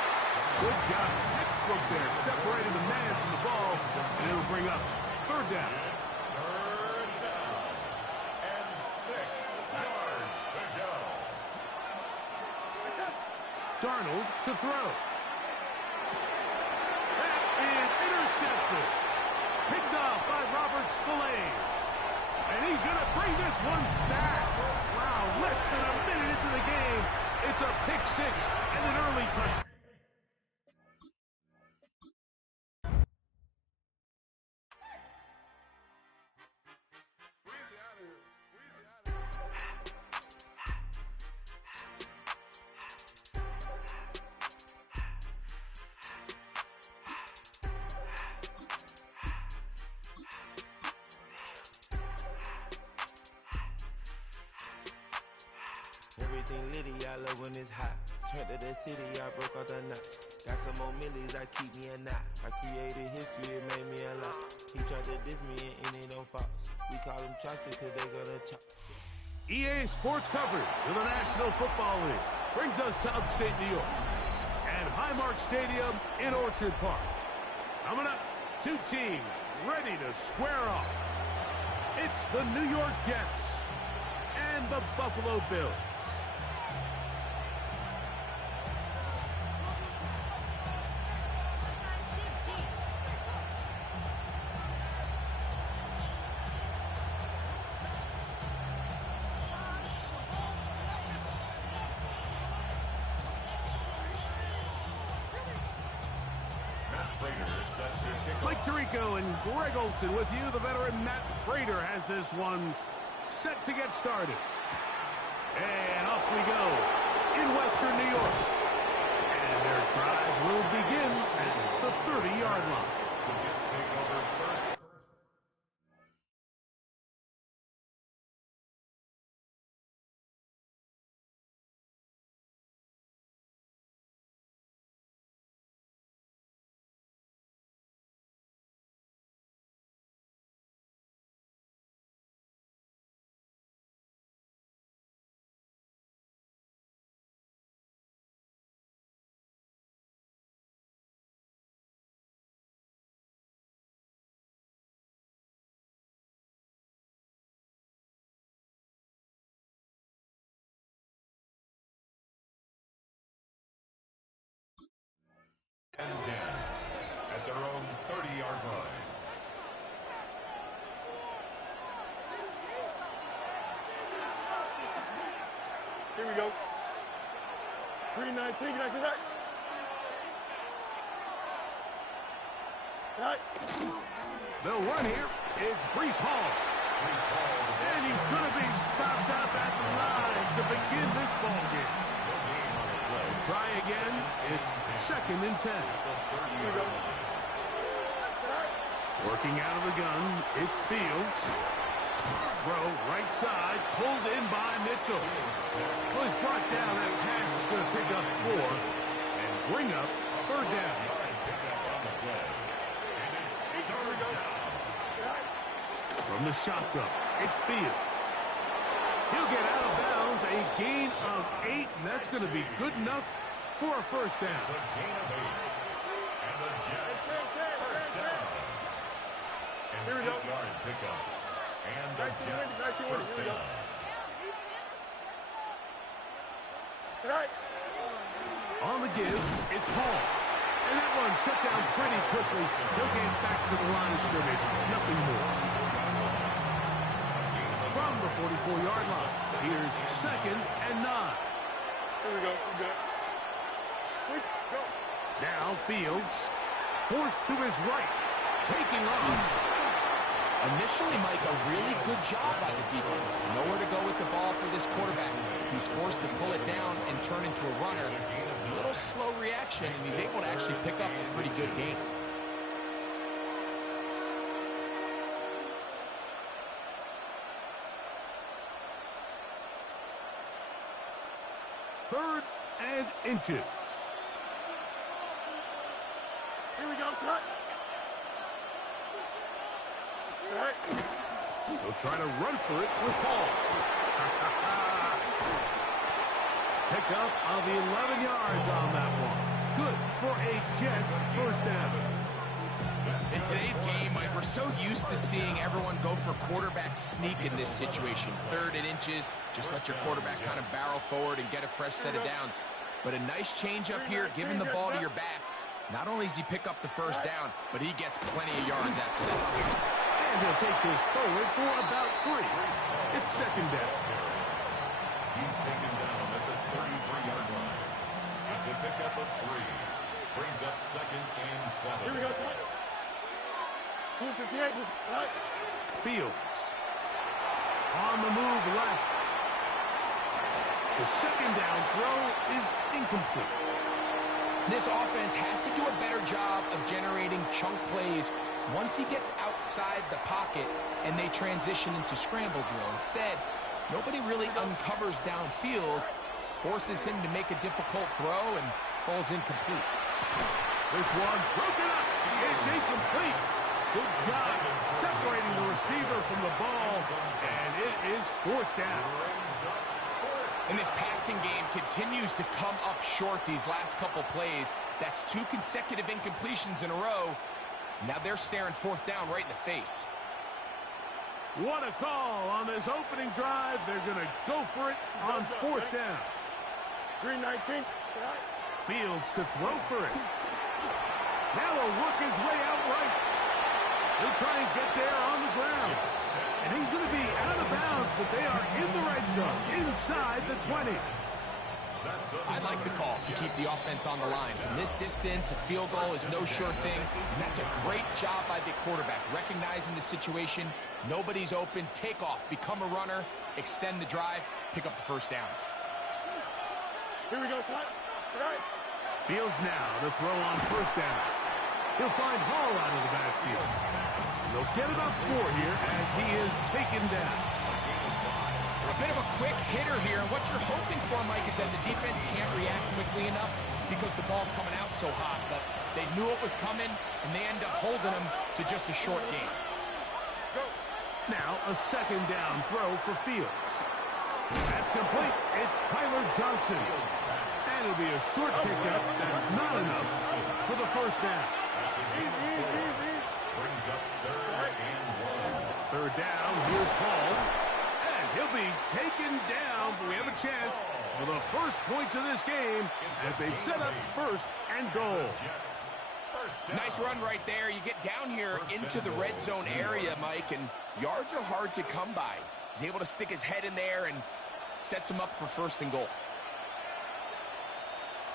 Good job. Sixbrook there separating the man from the ball. And it'll bring up third down. It's third down. And 6 yards to go. Darnold to throw. That is intercepted. Picked off by Robert Spillane. And he's going to bring this It's a pick six and an early touch. Everything litty, I love when it's hot. Turned to the city, I broke all the knots. Got some more millies, I keep me a knot. I created history, it made me a lot. He tried to diss me and it don't false. We call them chopsticks cause they gonna chop. EA Sports coverage of the National Football League brings us to upstate New York at Highmark Stadium in Orchard Park. Coming up, two teams ready to square off. It's the New York Jets and the Buffalo Bills. Mike Tirico and Greg Olson with you. The veteran Matt Prater has this one set to get started. And off we go in Western New York. And their drive will begin at the 30-yard line. The Jets take over first. And 10 at their own 30-yard line. Here we go. 319, can I see that? Right. They'll run here. It's Breece Hall. And he's going to be stopped up at the line to begin this ball game. Try again. It's 2nd and 10. Working out of the gun. It's Fields. Throw right side. Pulled in by Mitchell. Well, he's brought down. That pass is going to pick up 4 and bring up 3rd down. From the shotgun, it's Fields. He'll get out of bounds, a gain of 8, and that's going to be good enough for a 1st down. It's a gain of 8. And the Jets, 1st down. An 8-yard pickup. And the Jets, 1st down. On the give, it's Hall. And that one shut down pretty quickly. He'll get back to the line of scrimmage. Nothing more. From the 44-yard line, here's 2nd and 9. Here we go. We good. Quick, go. Now Fields, forced to his right, taking off. Initially, Mike, a really good job by the defense. Nowhere to go with the ball for this quarterback. He's forced to pull it down and turn into a runner. A little slow reaction, and he's able to actually pick up a pretty good gain. Third and inches. Here we go, son. He'll try to run for it with Hall. Pick up of 11 yards on that one. Good for a Jets 1st down. In today's game, Mike, we're so used to seeing everyone go for quarterback sneak in this situation. 3rd and inches, just let your quarterback kind of barrel forward and get a fresh set of downs. But a nice change up here, giving the ball to your back. Not only does he pick up the 1st down, but he gets plenty of yards after that. And he'll take this forward for about 3. It's 2nd down. He's taken down at the 33-yard line. It's a pickup of 3. Brings up 2nd and 7. Here we go, son. 258. Right. Fields. On the move left. The 2nd down throw is incomplete. This offense has to do a better job of generating chunk plays once he gets outside the pocket and they transition into scramble drill. Instead, nobody really uncovers downfield, forces him to make a difficult throw, and falls incomplete. This one broken up. It's incomplete. Good job separating the receiver from the ball, and it is 4th down. And this passing game continues to come up short these last couple plays. That's 2 consecutive incompletions in a row. Now they're staring 4th down right in the face. What a call on this opening drive. They're going to go for it on 4th down. 319. Fields to throw for it. Now he'll work his way out right. He'll try and get there on the ground. And he's going to be out of bounds, but they are in the red zone, inside the 20. I like the call to keep the offense on the line. From this distance, a field goal is no sure thing. And that's a great job by the quarterback, recognizing the situation. Nobody's open. Take off, become a runner, extend the drive, pick up the 1st down. Here we go, son. Right. Fields now to throw on 1st down. He'll find Hall out of the backfield. They'll get about 4 here as he is taken down. A bit of a quick hitter here. And what you're hoping for, Mike, is that the defense can't react quickly enough because the ball's coming out so hot. But they knew it was coming, and they end up holding him to just a short gain. Now a 2nd down throw for Fields. That's complete. It's Tyler Johnson. And it'll be a short pickup. That's not enough for the 1st down. Brings up 3rd and 1. 3rd down. Here's Hall. And he'll be taken down. But we have a chance for the first points of this game as they've set up 1st and goal. Nice run right there. You get down here into the red zone area, Mike, and yards are hard to come by. He's able to stick his head in there and sets him up for 1st and goal.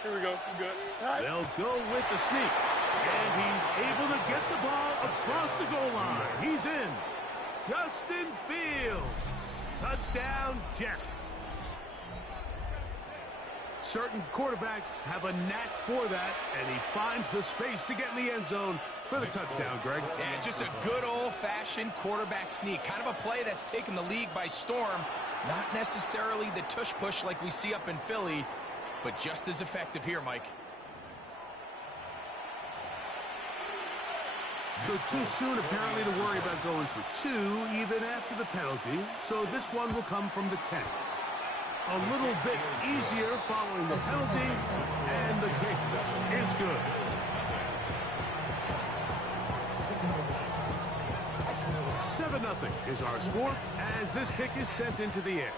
Here we go. Good. They'll go with the sneak. And he's able to get the ball across the goal line. He's in. Justin Fields. Touchdown, Jets. Certain quarterbacks have a knack for that, and he finds the space to get in the end zone for the touchdown, Greg. Yeah, just a good old-fashioned quarterback sneak. Kind of a play that's taken the league by storm. Not necessarily the tush-push like we see up in Philly, but just as effective here, Mike. So too soon, apparently, to worry about going for 2, even after the penalty. So this one will come from the 10. A little bit easier following the penalty, and the kick is good. Seven 0 is our score as this kick is sent into the air.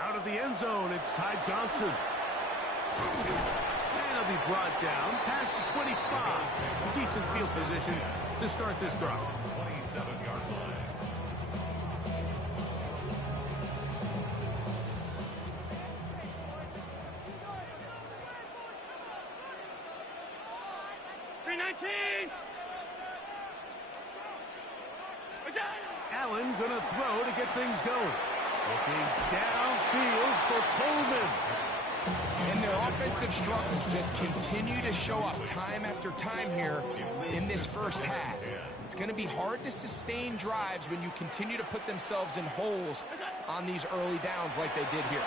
Out of the end zone, it's Ty Johnson. And he'll be brought down past the 25. Decent field position to start this drive. 27-yard line. Allen gonna throw to get things going. Looking downfield for Coleman. And their offensive struggles just continue to show up time after time here in this 1st half. It's going to be hard to sustain drives when you continue to put themselves in holes on these early downs like they did here.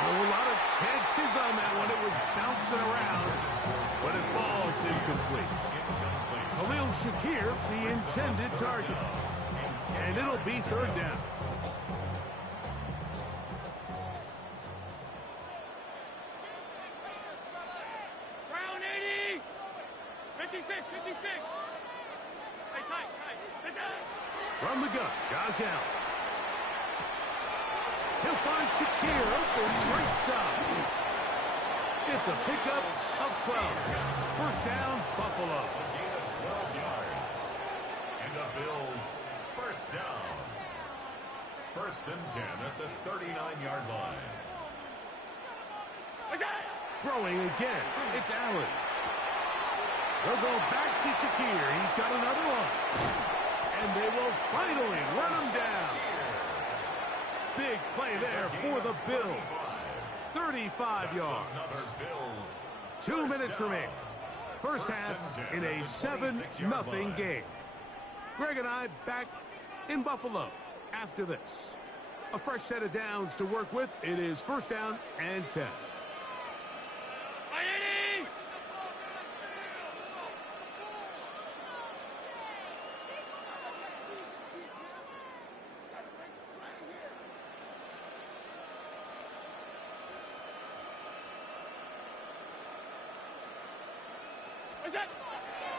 Oh, a lot of chances on that one. It was bouncing around, but it falls incomplete. Khalil Shakir, the intended target. And it'll be 3rd down. Brown 80. 56. Hey, tight. From the gun, Josh Allen. He'll find Shakir open right side. It's a pickup of 12. 1st down, Buffalo. the Bills. First down. First and 10 at the 39-yard line. Throwing again. It's Allen. They'll go back to Shakir. He's got another one. And they will finally run him down. Big play there for the Bills. 35 yards. 2 minutes remaining. First half in a 7-0 game. Greg and I back in Buffalo after this. A fresh set of downs to work with. It is first down and 10.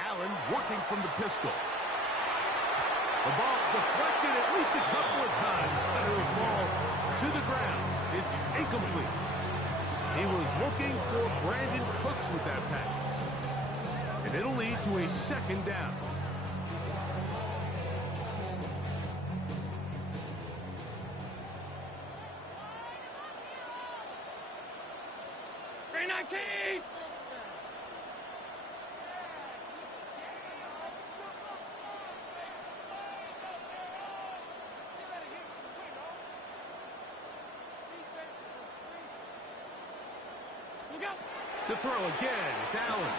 Allen working from the pistol. The ball deflected at least a couple of times, but it will fall to the ground. It's incomplete. He was looking for Brandon Cooks with that pass. And it'll lead to a second down. To throw again, it's Allen.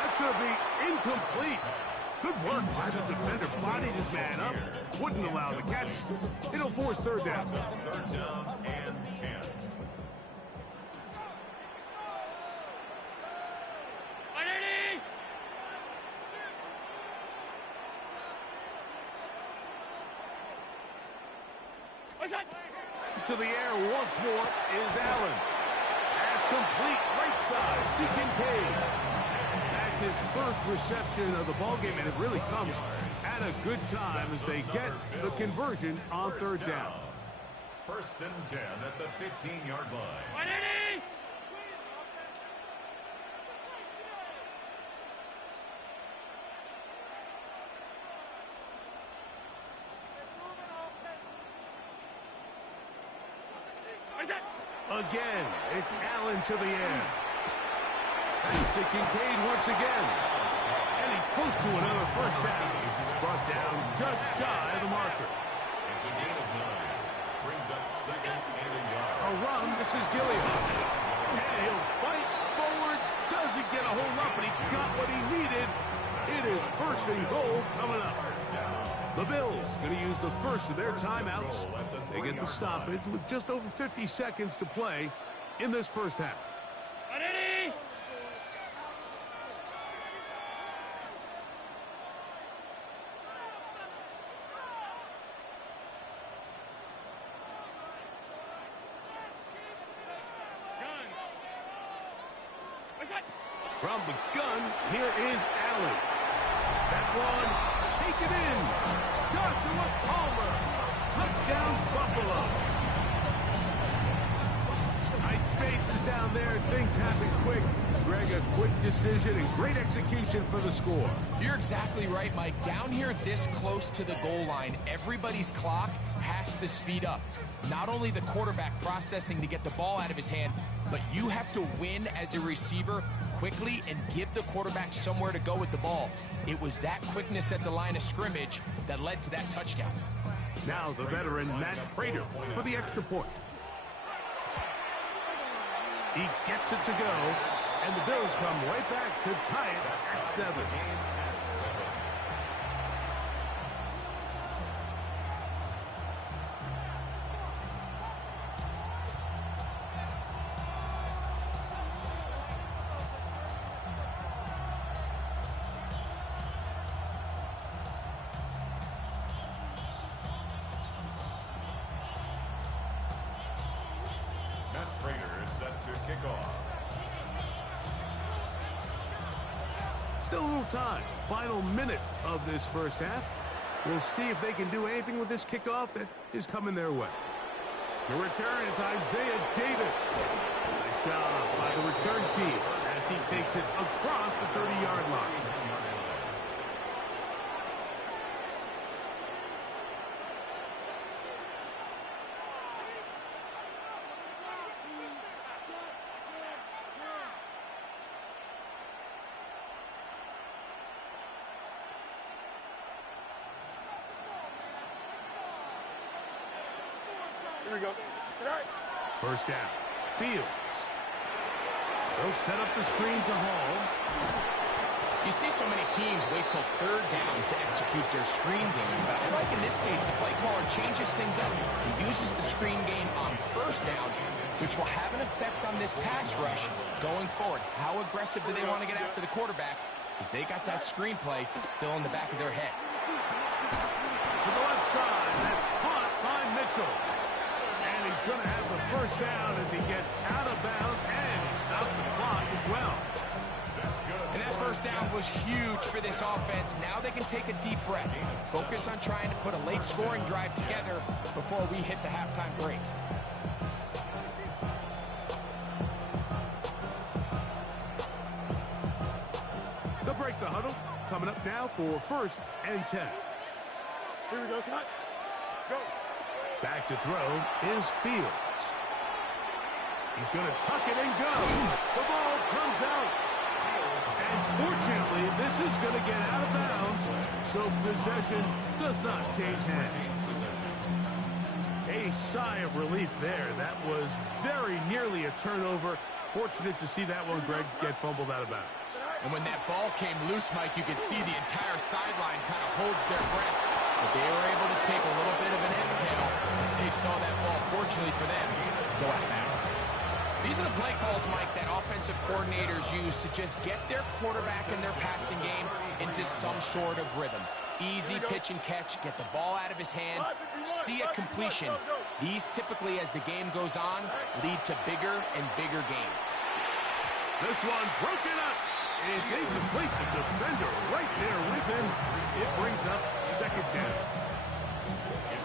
That's going to be incomplete. Good work by the defender. Bodied his man up. Wouldn't allow the catch. It'll force third down. Third down and 10. To the air once more is Allen. Pass complete right side to Kincaid. That's his first reception of the ballgame, and it really comes at a good time as they get the conversion on third down. First and 10 at the 15-yard line. Again, it's Allen to the air. Thanks to Kincaid once again. And he's close to another first down. He's brought down just shy of the marker. It's a gain of 9. Brings up second and a yard. A run, this is Gilliam. And he'll fight forward. Doesn't get a hold up, but he's got what he needed. It is first and goal coming up. The Bills going to use the first of their timeouts. They get the stoppage with just over 50 seconds to play in this first half. From the gun, here is Allen. That one, take it in. Joshua Palmer, touchdown Buffalo. Tight spaces down there, things happen quick. Greg, a quick decision and great execution for the score. You're exactly right, Mike. Down here this close to the goal line, everybody's clock has to speed up. Not only the quarterback processing to get the ball out of his hand, but you have to win as a receiver quickly and give the quarterback somewhere to go with the ball. It was that quickness at the line of scrimmage that led to that touchdown. Now the veteran Matt Prater for the extra point. He gets it to go, and the Bills come right back to tie it at 7. Still a little time. Final minute of this first half. We'll see if they can do anything with this kickoff that is coming their way. To return, it's Isaiah Davis. Nice job by the return team as he takes it across the 30-yard line. Here we go. First down. Fields. They'll set up the screen to Hall. You see so many teams wait till third down to execute their screen game, but I like in this case the play caller changes things up. He uses the screen game on first down, which will have an effect on this pass rush going forward. How aggressive do they want to get after the quarterback? Because they got that screenplay still in the back of their head. To the left side, that's caught by Mitchell. And he's going to have the first down as he gets out of bounds and stop the clock as well. And that first down was huge for this offense. Now they can take a deep breath. Focus on trying to put a late scoring drive together before we hit the halftime break. They'll break the huddle. Coming up now for 1st and 10. Here we go, Scott. Go. Back to throw is Fields. He's going to tuck it and go. The ball comes out. And fortunately, this is going to get out of bounds, so possession does not change hands. A sigh of relief there. That was very nearly a turnover. Fortunate to see that one, Greg, get fumbled out of bounds. And when that ball came loose, Mike, you could see the entire sideline kind of holds their breath. But they were able to take a little bit of an exhale as they saw that ball, fortunately for them, go out of bounds. These are the play calls, Mike, that offensive coordinators use to just get their quarterback and their passing game into some sort of rhythm. Easy pitch and catch, get the ball out of his hand, see a completion. These typically, as the game goes on, lead to bigger and bigger gains. This one broken up. It's incomplete. The defender right there with him. It brings up 2nd down.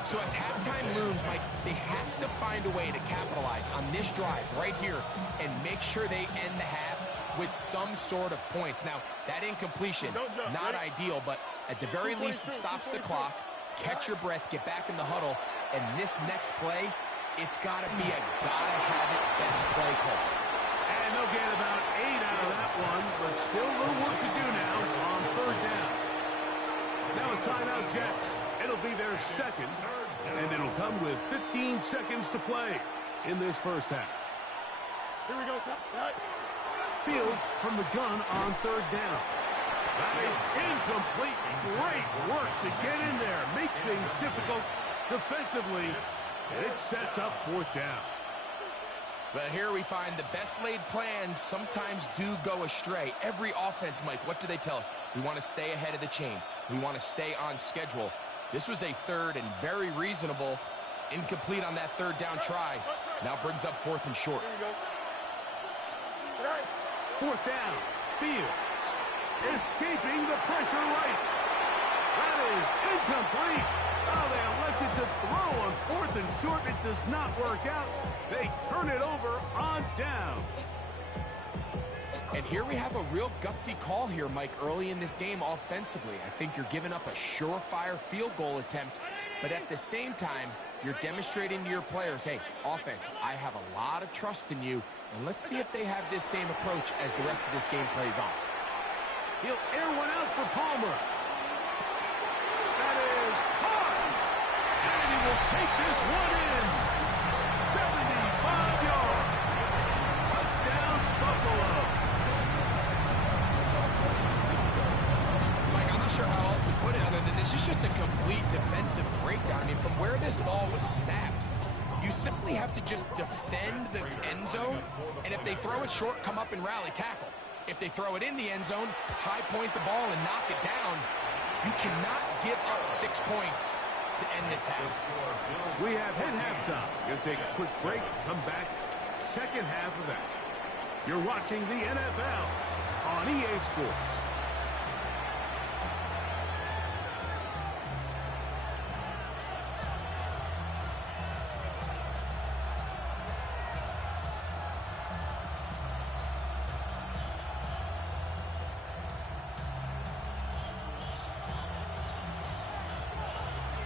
So as halftime looms, Mike, they have to find a way to capitalize on this drive right here and make sure they end the half with some sort of points. Now, that incompletion, not ideal, but at the very least, it stops the clock. Catch your breath, get back in the huddle, and this next play, it's got to be a gotta-have-it best play call. And they'll get about 8 out of that one, but still a little work to do now on 3rd down. Now a timeout, Jets. It'll be their 2nd, and it'll come with 15 seconds to play in this first half. Here we go, Scott. Fields from the gun on 3rd down. That is incomplete. Great work to get in there, make things difficult defensively, and it sets up 4th down. But here we find the best laid plans sometimes do go astray. Every offense, Mike, what do they tell us? We want to stay ahead of the chains. We want to stay on schedule. This was a 3rd and very reasonable. Incomplete on that 3rd down try. Now brings up 4th and short. 4th down. Fields escaping the pressure right. That is incomplete. Oh, they elected to throw on 4th and short. It does not work out. They turn it over on down. And here we have a real gutsy call here, Mike, early in this game offensively. I think you're giving up a surefire field goal attempt, but at the same time, you're demonstrating to your players, hey, offense, I have a lot of trust in you, and let's see if they have this same approach as the rest of this game plays on. He'll air one out for Palmer. That is hard. And he will take this one in. 75 yards. Touchdown, Buffalo. Mike, I'm not sure how else to put it other than this is just a complete defensive breakdown. I mean, from where this ball was snapped, you simply have to just defend the end zone, and if they throw it short, come up and rally tackle. If they throw it in the end zone, high point the ball and knock it down. You cannot give up 6 points to end this half. We have hit halftime. Going to take a quick break, come back, 2nd half of action. You're watching the NFL on EA Sports.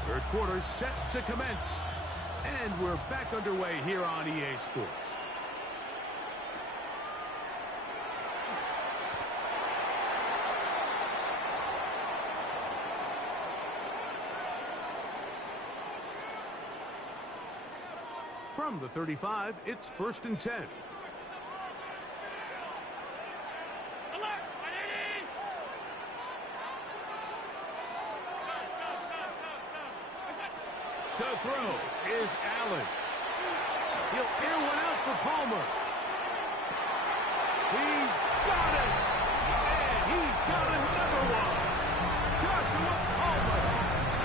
Third quarter set to commence. And we're back underway here on EA Sports. From the 35, it's 1st and 10. To throw is Allen. He'll air one out for Palmer. He's got it. And he's got another one. Joshua Palmer.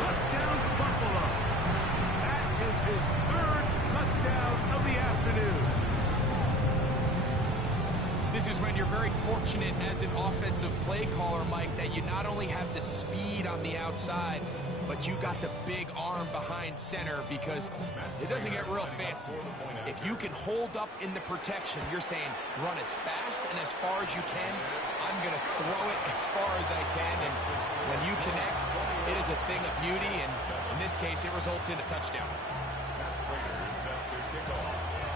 Touchdown Buffalo. That is his 3rd touchdown of the afternoon. This is when you're very fortunate as an offensive play caller, Mike, that you not only have the speed on the outside, but you got the big arm behind center, because it doesn't get real fancy. If you can hold up in the protection, you're saying run as fast and as far as you can. I'm going to throw it as far as I can, and when you connect, it is a thing of beauty, and in this case, it results in a touchdown.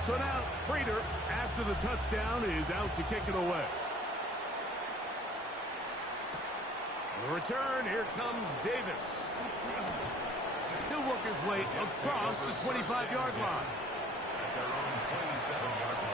So now, Prater, after the touchdown, is out to kick it away. On the return, here comes Davis. He'll work his way across the 25-yard line. At their own 27-yard line.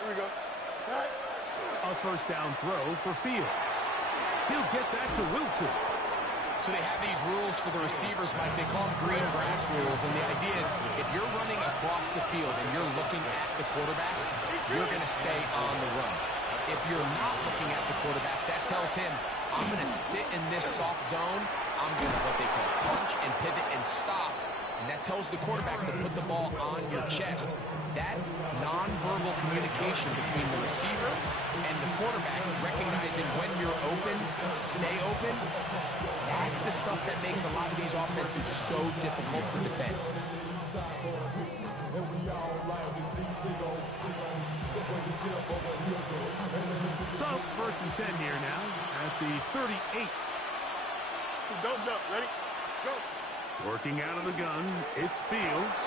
Here we go. A 1st down throw for Fields. He'll get that to Wilson. So they have these rules for the receivers, Mike. They call them green grass rules, and the idea is if you're running across the field and you're looking at the quarterback, you're going to stay on the run. If you're not looking at the quarterback, that tells him, I'm going to sit in this soft zone. I'm going to what they call punch and pivot and stop. And that tells the quarterback to put the ball on your chest. That nonverbal communication between the receiver and the quarterback, recognizing when you're open, stay open, that's the stuff that makes a lot of these offenses so difficult to defend. So, 1st and 10 here now at the 38. Don't jump. Ready? Go. Working out of the gun, it's Fields.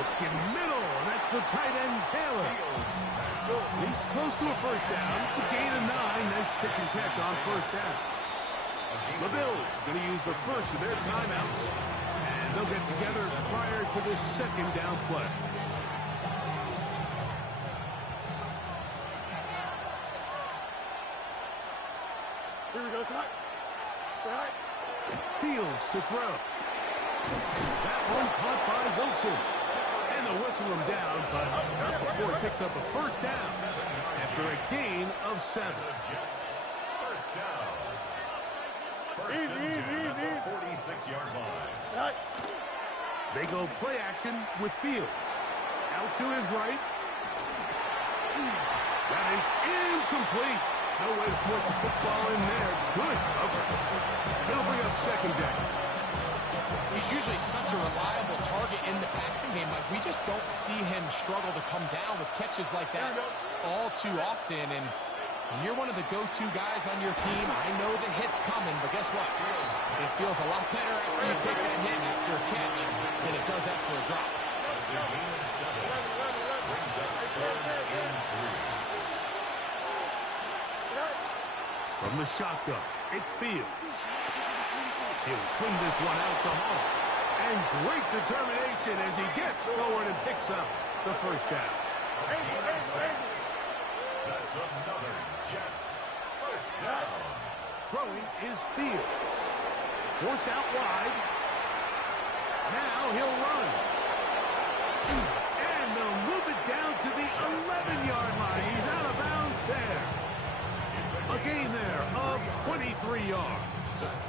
Looking middle, and that's the tight end, Taylor. He's close to a 1st down. It's a gain of 9. Nice pitch and catch on 1st down. The Bills going to use the first of their timeouts, and they'll get together prior to this 2nd down play. Here we go, Scott. Fields to throw. That one caught by Wilson. And they'll whistle him down, but not before he picks up a 1st down after a gain of 7. 1st down. 1st and 10 at the 46-yard line. They go play action with Fields. Out to his right. That is incomplete. No way to force the football in there. Good coverage. They'll bring up 2nd down. He's usually such a reliable target in the passing game. Like, we just don't see him struggle to come down with catches like that all too often. And when you're one of the go-to guys on your team, I know the hit's coming, but guess what? It feels a lot better after you take that hit after a catch than it does after a drop. Brings up 3rd and 3. From the shotgun, it's Fields. He'll swing this one out to Hall. And great determination as he gets forward and picks up the 1st down. That's another Jets 1st down. Throwing is Fields. Forced out wide. Now he'll run. And they'll move it down to the 11-yard line. He's out of bounds there. A gain there of 23 yards.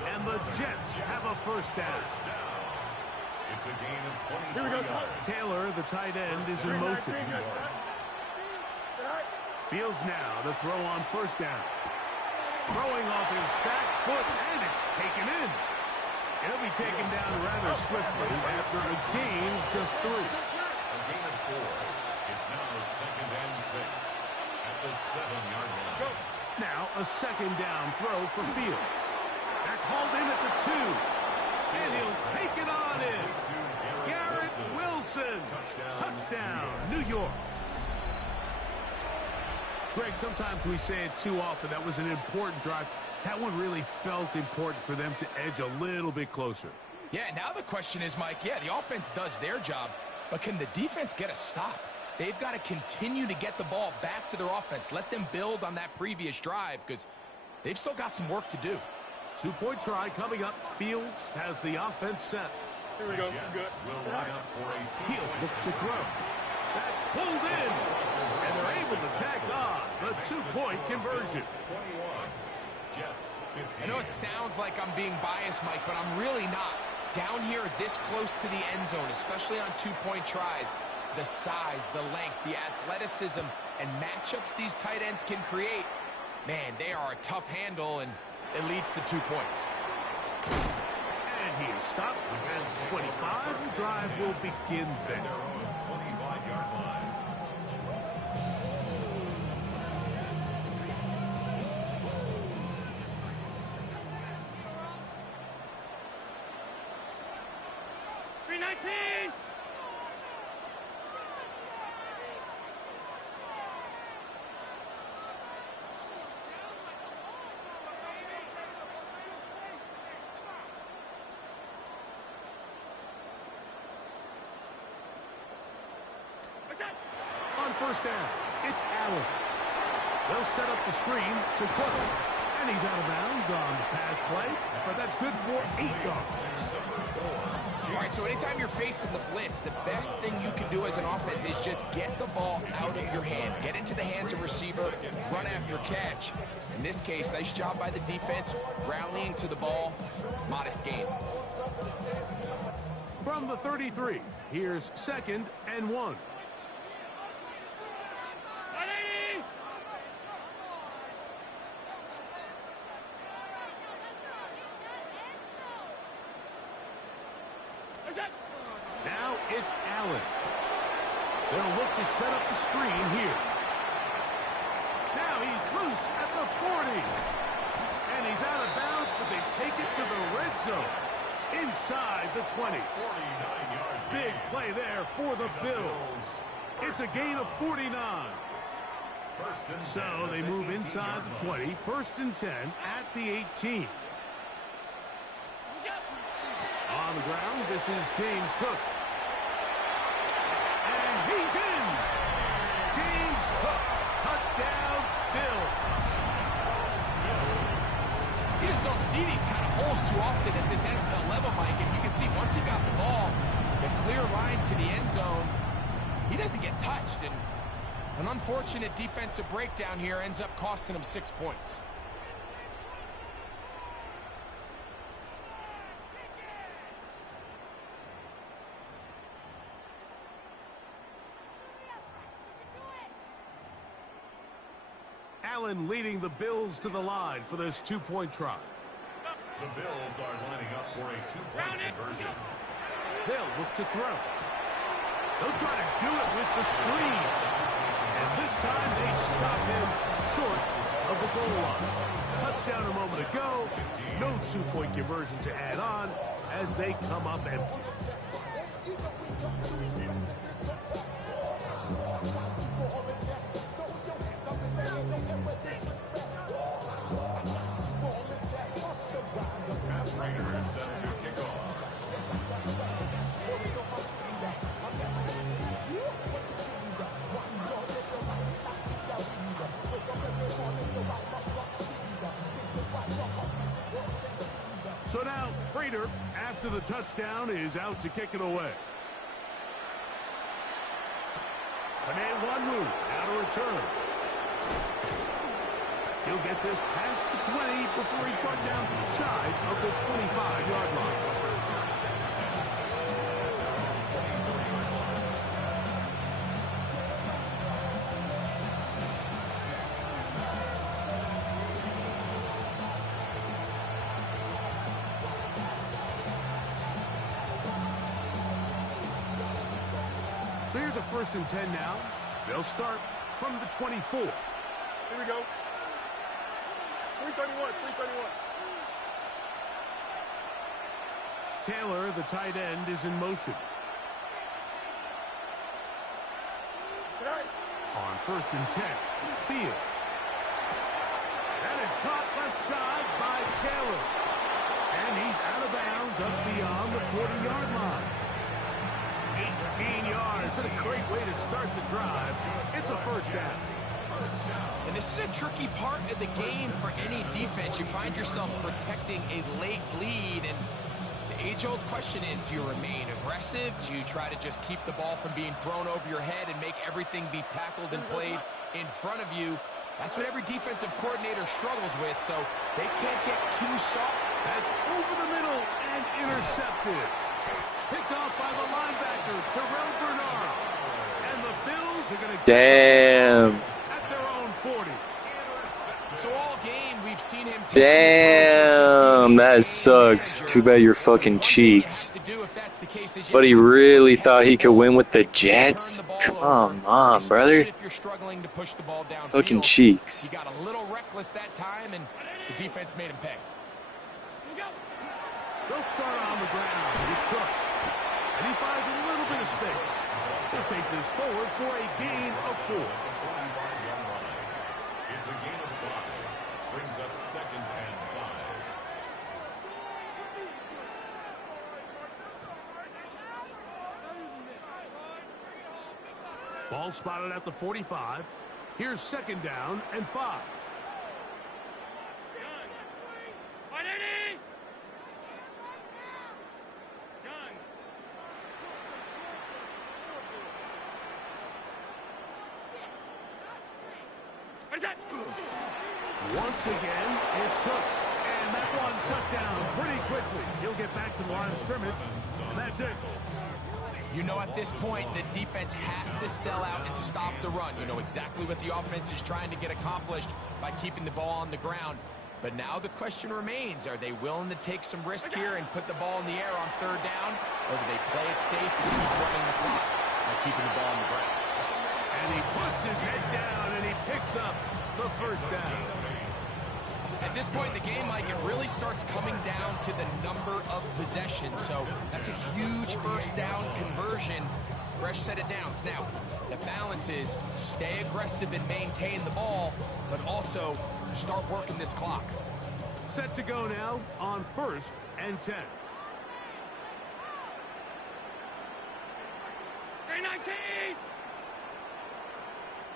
And the Jets have a 1st down. It's a gain of 23 yards. Taylor, the tight end, is in motion. Fields now to throw on 1st down. Throwing off his back foot, and it's taken in. He'll be taken down rather swiftly after a gain of just 3. A gain of 4. It's now 2nd and 6 at the 7-yard line. Now a 2nd down throw for Fields. That's hauled in at the 2. And he'll take it on in. Garrett Wilson. Touchdown, New York. Greg, sometimes we say it too often. That was an important drive. That one really felt important for them to edge a little bit closer. Yeah, now the question is, Mike, yeah, the offense does their job, but can the defense get a stop? They've got to continue to get the ball back to their offense. Let them build on that previous drive because they've still got some work to do. 2-point try coming up. Fields has the offense set. Here we go. Good. He'll look to throw. That's pulled in. And they're able to tack on the 2-point conversion. I know it sounds like I'm being biased, Mike, but I'm really not. Down here this close to the end zone, especially on 2-point tries, the size, the length, the athleticism, and matchups these tight ends can create, man, they are a tough handle, and it leads to 2 points. And he is stopped at 25. The drive will begin there. 25-yard line. On first down, it's Allen. They'll set up the screen to Cook. And he's out of bounds on the pass play, but that's good for 8 yards. All right, so anytime you're facing the blitz, the best thing you can do as an offense is just get the ball out of your hand. Get into the hands of receiver, run after catch. In this case, nice job by the defense, rallying to the ball, modest gain. From the 33, here's 2nd and 1. Now it's Allen. They'll look to set up the screen here. Now he's loose at the 40. And he's out of bounds, but they take it to the red zone. Inside the 20. Big play there for the Bills. It's a gain of 49. So they move inside the 20. 1st and 10 at the 18. On the ground, this is James Cook. And he's in. James Cook. Touchdown, Bills. You just don't see these kind of holes too often at this NFL level, Mike. And you can see once he got the ball, the clear line to the end zone, he doesn't get touched. And an unfortunate defensive breakdown here ends up costing him 6 points. Allen leading the Bills to the line for this 2-point try. The Bills are lining up for a 2-point conversion. They'll look to throw. They'll try to do it with the screen. And this time they stop him short of the goal line. Touchdown a moment ago. No 2-point conversion to add on as they come up empty. So now, Prater, after the touchdown, is out to kick it away. An and 1 move, now to return. He'll get this past the 20 before he's brought down shy of the 25-yard line. So here's a 1st and 10 now. They'll start from the 24. Here we go. 331, 331. Taylor, the tight end, is in motion. On 1st and 10, Fields. That is caught left side by Taylor. And he's out of bounds up beyond the 40-yard line. 18 yards. What a great way to start the drive. It's a first down. And this is a tricky part of the game for any defense. You find yourself protecting a late lead, and the age-old question is, do you remain aggressive? Do you try to just keep the ball from being thrown over your head and make everything be tackled and played in front of you? That's what every defensive coordinator struggles with, so they can't get too soft. That's over the middle and intercepted. Picked off by the linebacker, Terrell Bernard. And the Bills are going to Damn. at their own 40. So all game, we've seen him take Damn, that sucks. Too bad your fucking cheeks. But he really thought he could win with the Jets? Come on, brother. Fucking cheeks. He got a little reckless that time, and the defense made him pay. They'll start on the ground with Cook. And he finds a little bit of space. He'll take this forward for a gain of 4. It's a gain of 5. Brings up 2nd and 5. Ball spotted at the 45. Here's 2nd down and 5. Once again, it's Cook. And that one shut down pretty quickly. He'll get back to the line of scrimmage, and that's it. You know at this point, the defense has to sell out and stop the run. You know exactly what the offense is trying to get accomplished by keeping the ball on the ground. But now the question remains, are they willing to take some risk here and put the ball in the air on 3rd down? Or do they play it safe and keep running the clock by keeping the ball on the ground? And he puts his head down and he picks up the 1st down. At this point in the game, Mike, it really starts coming down to the number of possessions. So that's a huge 1st down conversion. Fresh set of downs. Now, the balance is stay aggressive and maintain the ball, but also start working this clock. Set to go now on 1st and 10. 19!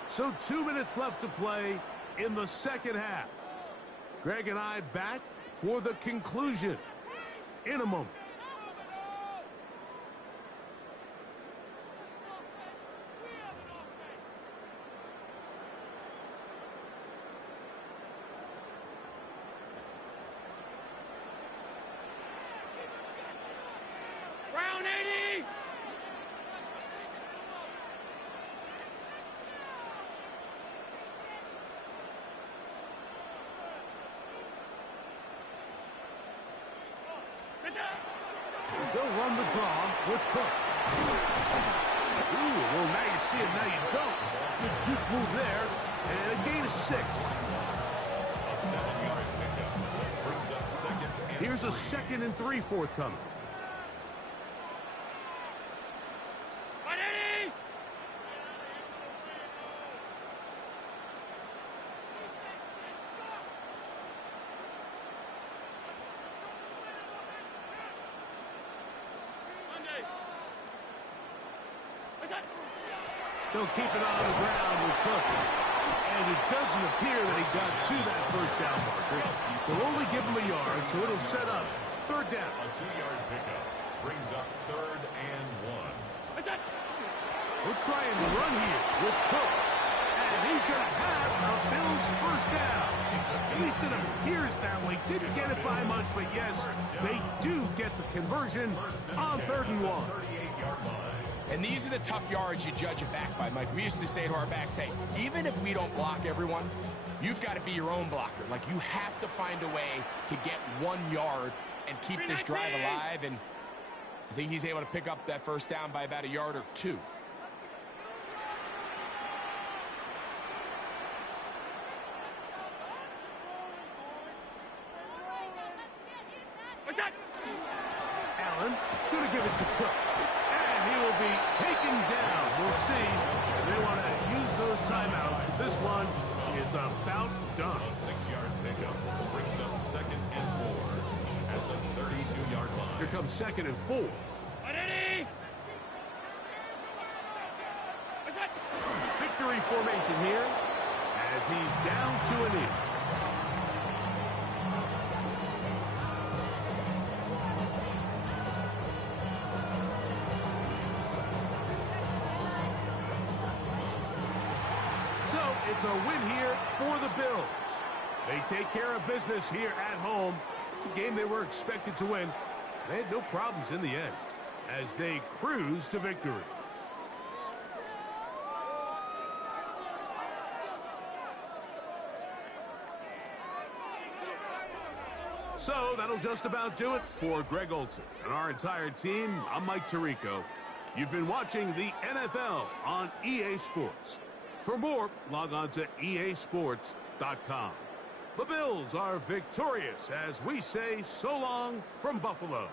So 2 minutes left to play in the 2nd half. Greg and I back for the conclusion in a moment. Round 80! They'll run the draw with Cook. Ooh, well, now you see it, now you don't. Good juke move there, and a gain of 6. A 7-yard pickup. Brings up 2nd and 3. Here's a 2nd and 3 forthcoming. They'll keep it on the ground with Cook. And it doesn't appear that he got to that 1st down marker. They'll only give him a yard, so it'll set up 3rd down. A 2-yard pickup. Brings up 3rd and 1. We'll try and run here with Cook. And he's going to have a Bills 1st down. At least it appears that way. Didn't get it by much, but yes, they do get the conversion on 3rd and 1. And these are the tough yards you judge a back by, Mike. We used to say to our backs, hey, even if we don't block everyone, you've got to be your own blocker. Like, you have to find a way to get 1 yard and keep this drive alive. And I think he's able to pick up that 1st down by about a yard or 2. And he will be taken down. We'll see if they want to use those timeouts. This one is about done. 6-yard pickup brings up 2nd and 4 at the 32-yard line. Here comes 2nd and 4. Victory formation here as he's down to a knee. So it's a win here for the Bills. They take care of business here at home. It's a game they were expected to win. They had no problems in the end as they cruise to victory. So that'll just about do it for Greg Olson and our entire team. I'm Mike Tirico. You've been watching the NFL on EA Sports. For more, log on to easports.com. The Bills are victorious as we say so long from Buffalo.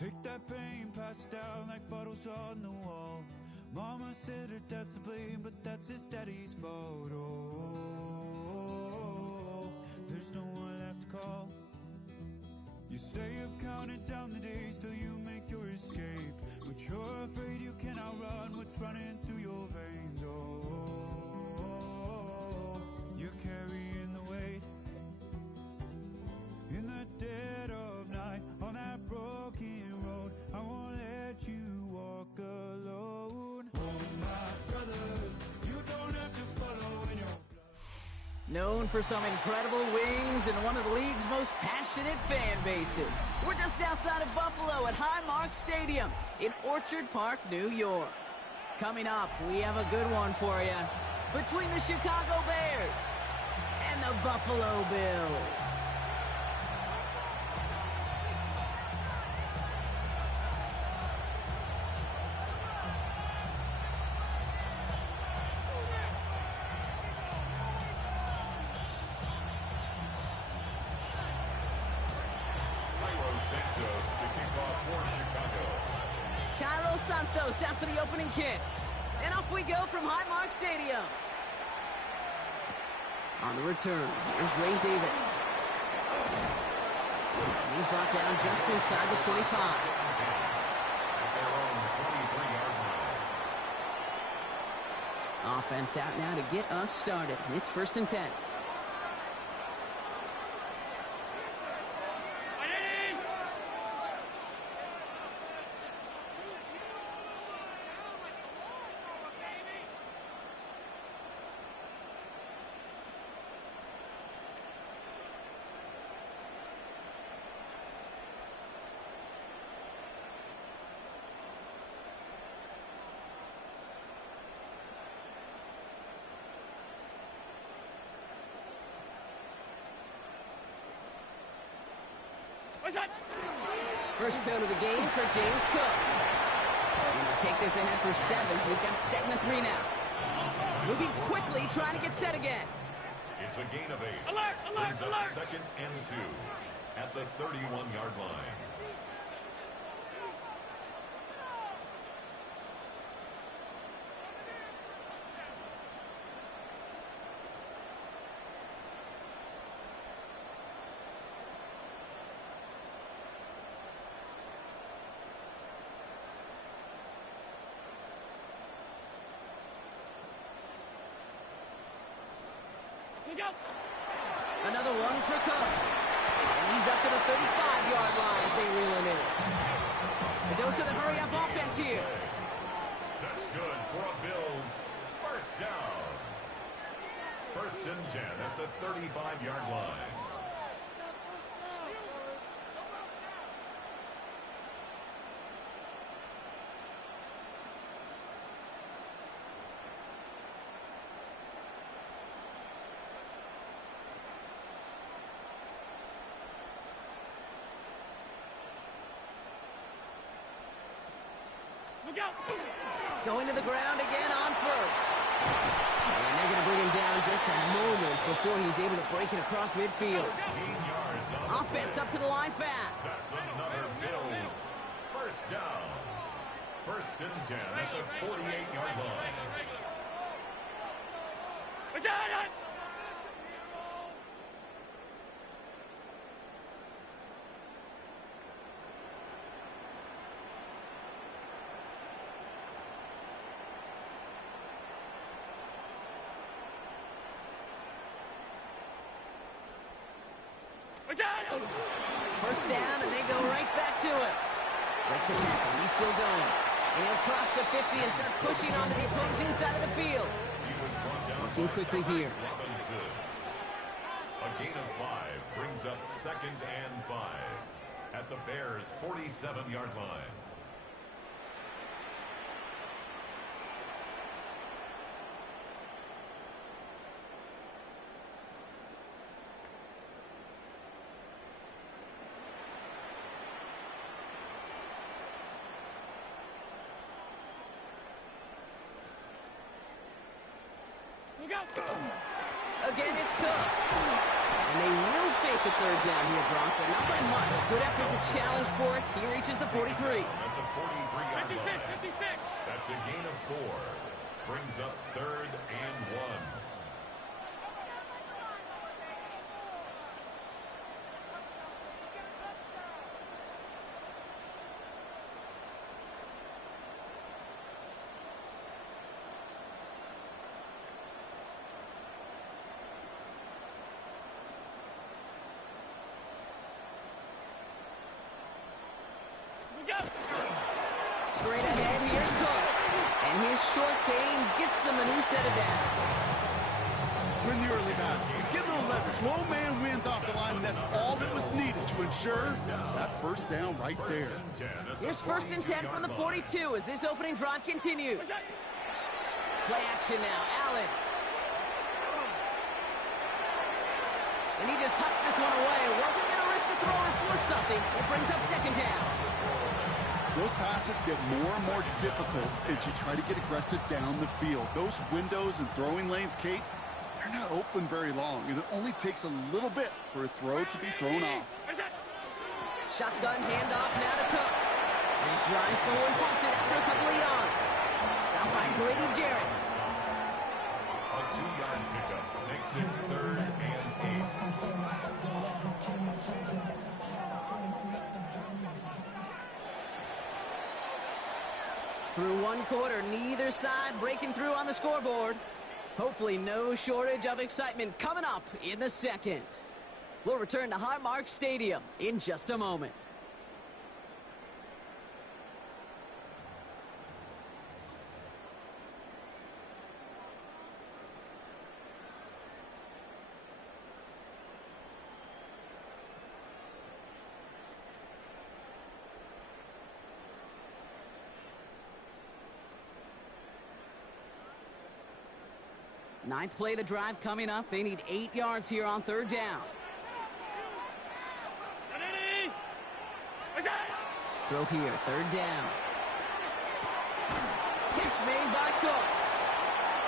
Take that pain, pass it down like bottles on the wall. Mama said her dad's to blame, but that's his daddy's fault. Oh, there's no one left to call. You stay up counting down the days till you make your escape, but you're afraid you cannot run what's running through your veins. Oh, you're carrying the weight in the dead of night on that broken road. I won't let you walk alone. Oh my brother, you don't have to follow in your Known for some incredible wings and one of the league's most passionate fan bases. We're just outside of Buffalo at Highmark Stadium in Orchard Park, New York. Coming up, we have a good one for you. Between the Chicago Bears and the Buffalo Bills. Santos out for the opening kick. And off we go from Highmark Stadium. On the return, here's Ray Davis. And he's brought down just inside the 25. Offense out now to get us started. It's 1st and 10. First tone of the game for James Cook. Going to take this ahead for 7. We've got 2nd and 3 now. Moving quickly, trying to get set again. It's a gain of 8. Alert, alert, Brings up alert. 2nd and 2 at the 31-yard line. Another one for Cook. And he's up to the 35-yard line as they reel him in. A dose of the hurry-up offense here. That's good for a Bills first down. 1st and 10 at the 35-yard line. Going to the ground again on 1st. And they're going to bring him down just a moment before he's able to break it across midfield. Offense up to the line fast. That's another Bills first down. 1st and 10 at the 48-yard line. First down, and they go right back to it. Breaks a tackle. He's still going. And he'll cross the 50 and start pushing onto the opposing side of the field. Working quickly here. A gain of 5 brings up 2nd and 5 at the Bears' 47-yard line. Again, it's Cook. And they will face a third down here, Brock, but not by much. Good effort to challenge for it. He reaches the 43. At the 43-yard line. 56. That's a gain of 4. Brings up 3rd and 1. Straight ahead, here's Cook. And his short gain gets them a new set of downs. We're in the early battle. Get a little leverage. Low man wins off the line, and that's all that was needed to ensure that first down right there. Here's 1st and 10 from the 42 as this opening drive continues. Play action now, Allen. And he just hucks this one away. Wasn't going to risk a throw or force something. It brings up 2nd down. Those passes get more and more difficult as you try to get aggressive down the field. Those windows and throwing lanes, Kate, they're not open very long. It only takes a little bit for a throw to be thrown off. Shotgun handoff now to Cook. This ride forward punts it after a couple of yards. Stopped by Grady Jarrett. A 2-yard pickup makes it 3rd and 8. Through 1 quarter, neither side breaking through on the scoreboard. Hopefully no shortage of excitement coming up in the 2nd. We'll return to Highmark Stadium in just a moment. Ninth play of the drive coming up. They need 8 yards here on 3rd down. Throw here, 3rd down. Catch made by Cooks.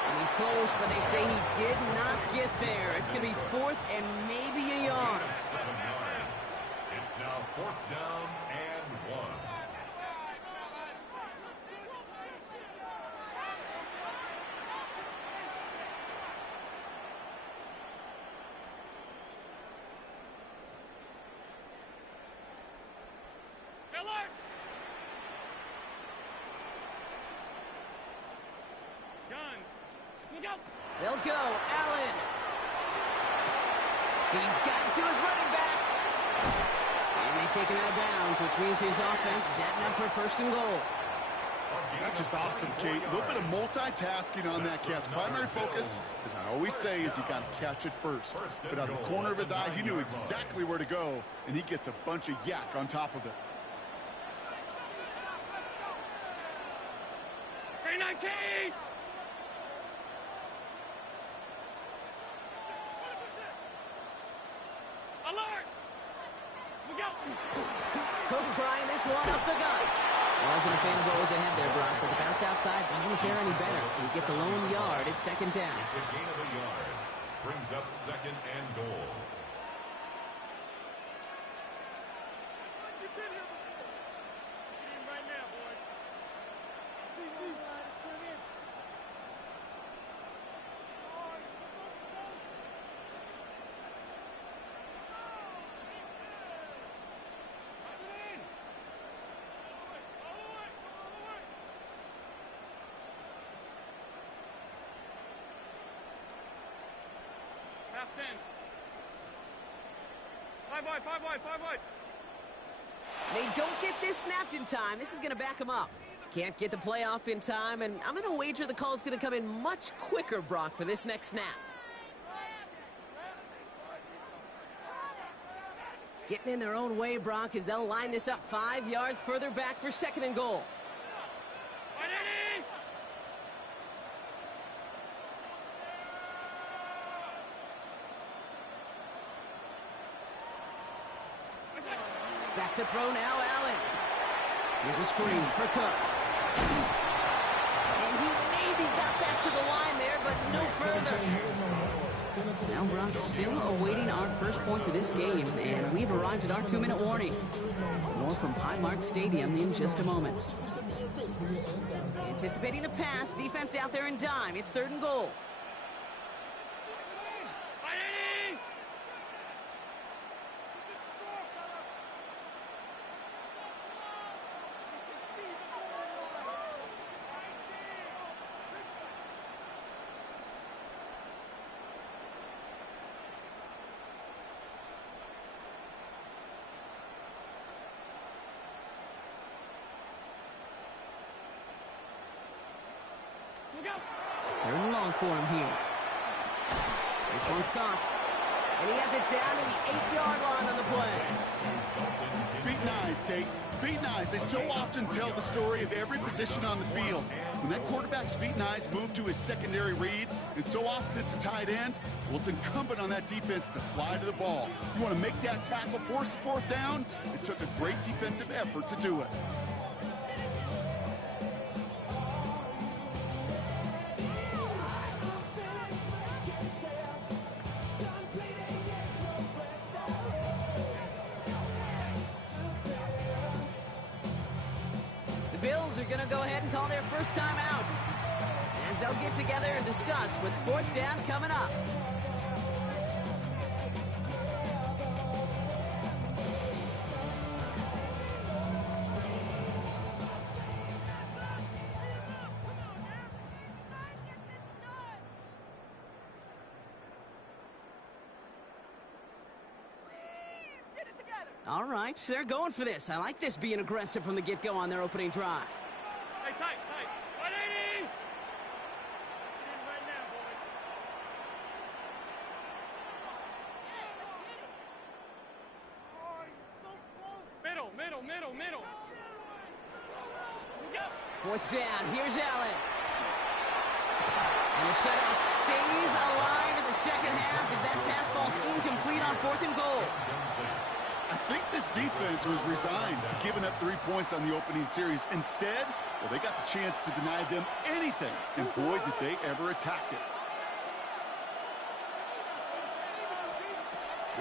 And he's close, but they say he did not get there. It's going to be 4th and maybe a yard. 7 yards. It's now 4th down and 1. They'll go. Allen. He's got it to his running back. And they take him out of bounds, which means his offense setting up for 1st and goal. That's just awesome, Kate. A little bit of multitasking on that catch. Primary focus, as I always say, is you got to catch it first. But out of the corner of his eye, he knew exactly where to go, and he gets a bunch of yak on top of it. 319! Alert! Look out! Cook trying this one up the gut. Wasn't a fan of what was ahead there, Brock, but the bounce outside doesn't fare any better. He gets a lone yard at 2nd down. It's a gain of a yard. Brings up 2nd and goal. Half 10. 5 wide. They don't get this snapped in time. This is going to back them up. Can't get the play off in time, and I'm going to wager the call is going to come in much quicker, Brock, for this next snap. Getting in their own way, Brock, as they'll line this up 5 yards further back for 2nd and goal. Back to throw now, Allen. Here's a screen for Cook. And he maybe got back to the line there, but no further. Now, Brock, still awaiting our first points of this game, and we've arrived at our 2-minute warning. More from Highmark Stadium in just a moment. Anticipating the pass, defense out there in dime. It's 3rd and goal. Third and long for him here. This one's caught. And he has it down to the 8-yard line on the play. Feet and eyes, Kate. Feet and eyes. They so often tell the story of every position on the field. When that quarterback's feet and eyes move to his secondary read, and so often it's a tight end, well, it's incumbent on that defense to fly to the ball. You want to make that tackle, force the 4th down? It took a great defensive effort to do it. Bills are going to go ahead and call their first time out as they'll get together and discuss with 4th down coming up. All right, they're going for this. I like this being aggressive from the get-go on their opening drive. Hey, tight. 180! Sit in right now, boys. Yes, let's get it. Oh, you're so close. Middle. Go. 4th down, here's Allen. And the shutout stays alive in the second half as that pass falls incomplete on 4th and goal. I think this defense was resigned to giving up 3 points on the opening series. Instead, well, they got the chance to deny them anything, and boy, did they ever attack it.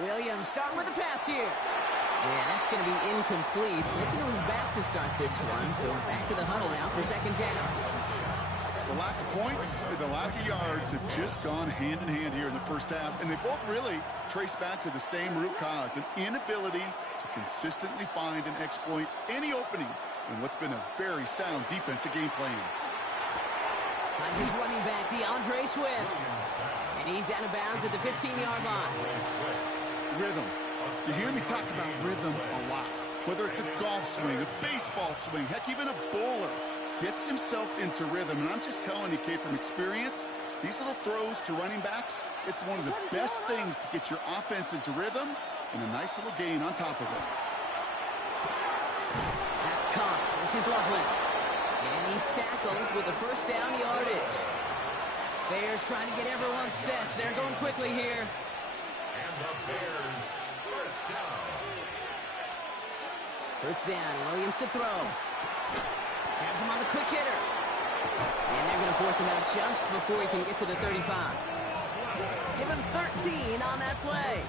Williams starting with the pass here. Yeah, that's going to be incomplete. Looking to his back to start this one, so back to the huddle now for 2nd down. The lack of points and the lack of yards have just gone hand in hand here in the first half, and they both really trace back to the same root cause, an inability to consistently find and exploit any opening in what's been a very sound defensive game plan. Finds his running back, DeAndre Swift. And he's out of bounds at the 15-yard line. Rhythm. You hear me talk about rhythm a lot. Whether it's a golf swing, a baseball swing, heck, even a bowler gets himself into rhythm. And I'm just telling you, Kate, from experience, these little throws to running backs, it's one of the best things to get your offense into rhythm and a nice little gain on top of it. That's Cox. This is Loveland. And he's tackled with the 1st down yardage. Bears trying to get everyone set. They're going quickly here. And the Bears, 1st down. 1st down, Williams to throw. Has him on the quick hitter. And they're going to force him out just before he can get to the 35. Give him 13 on that play.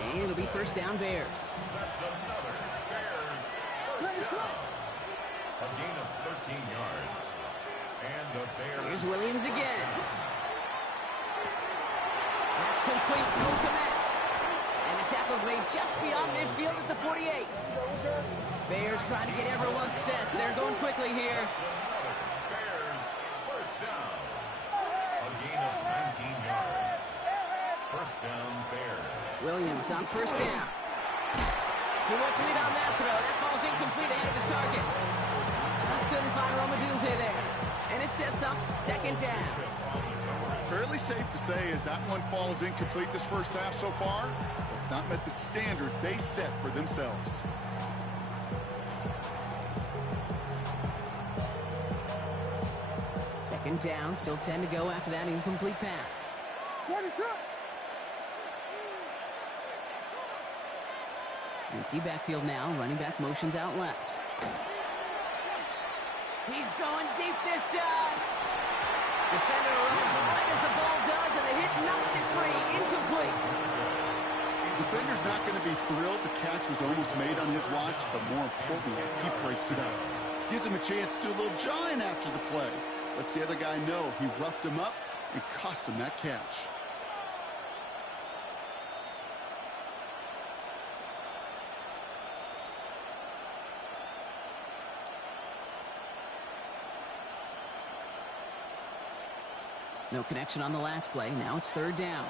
And it'll be 1st down Bears. That's another Bears 1st down. A gain of 13 yards. And the Bears. Here's Williams again. That's complete. No commit. And the tackle's made just beyond midfield at the 48. Bears trying to get everyone set. They're going quickly here. Bears 1st down. A gain of 19 yards. 1st down Bears. Williams on 1st down. Too much lead on that throw. That falls incomplete ahead of his target. Just couldn't find Romadunze there. And it sets up 2nd down. Fairly safe to say as that one falls incomplete this first half so far, it's not met the standard they set for themselves. Second down, still 10 to go after that incomplete pass. What is up? Empty backfield now, running back motions out left. He's going deep this time. Defender arrives right as the ball does, and the hit knocks it free. Incomplete. Defender's not going to be thrilled the catch was almost made on his watch, but more importantly, he breaks it up. Gives him a chance to do a little jawing after the play. Lets the other guy know he roughed him up and cost him that catch. No connection on the last play. Now it's third down.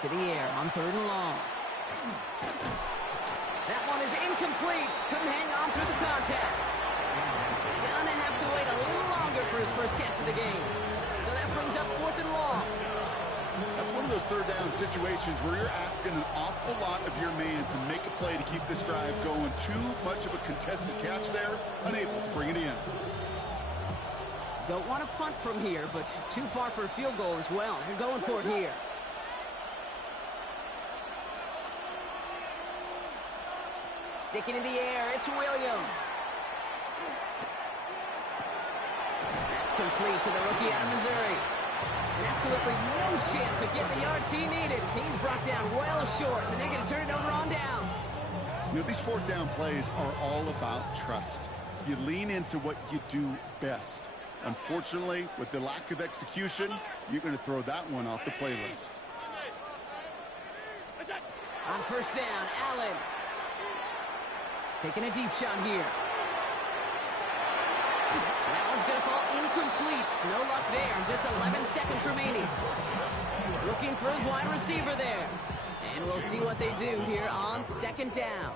To the air on third and long. That one is incomplete. Couldn't hang on through the contact. Gonna have to wait a little longer for his first catch of the game. So that brings up fourth and long. That's one of those third down situations where you're asking an awful lot of your man to make a play to keep this drive going. Too much of a contested catch there, unable to bring it in. Don't want to punt from here, but too far for a field goal as well. They're going for it here. Sticking in the air, it's Williams. That's complete to the rookie out of Missouri. And absolutely no chance of getting the yards he needed. He's brought down well short, and they're going to turn it over on downs. You know, these fourth down plays are all about trust. You lean into what you do best. Unfortunately, with the lack of execution, you're going to throw that one off the playlist. On first down, Allen. Taking a deep shot here. That one's going to fall incomplete. No luck there. Just 11 seconds remaining. Looking for his wide receiver there. And we'll see what they do here on second down.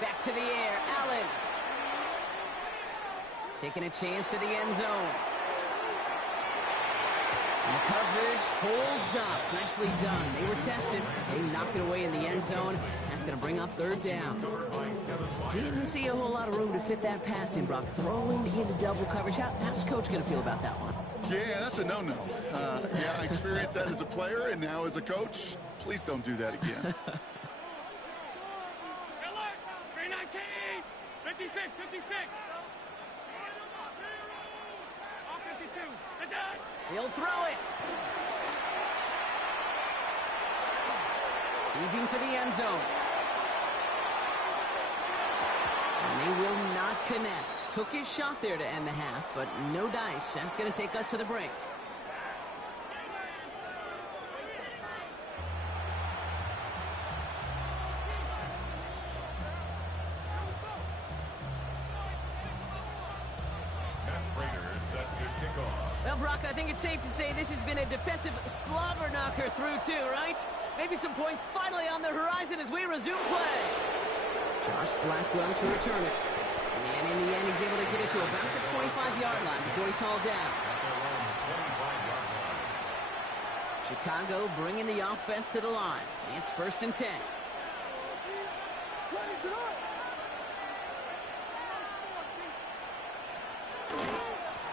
Back to the air, Allen. Taking a chance to the end zone. And the coverage holds up. Nicely done. They were tested. They knocked it away in the end zone. That's going to bring up third down. Didn't see a whole lot of room to fit that pass in, Brock. Throwing into double coverage. How's Coach going to feel about that one? Yeah, that's a no-no. Yeah, I experienced that as a player and now as a coach. Please don't do that again. 56, 56. Off 52. He'll throw it. Leaving for the end zone. And they will not connect. Took his shot there to end the half, but no dice. That's going to take us to the break. Well, Brock, I think it's safe to say this has been a defensive slobber knocker through two, right? Maybe some points finally on the horizon as we resume play. Josh Blackwell to return it. And in the end, he's able to get it to about the 25-yard line before he's hauled down. Chicago bringing the offense to the line. It's first and 10.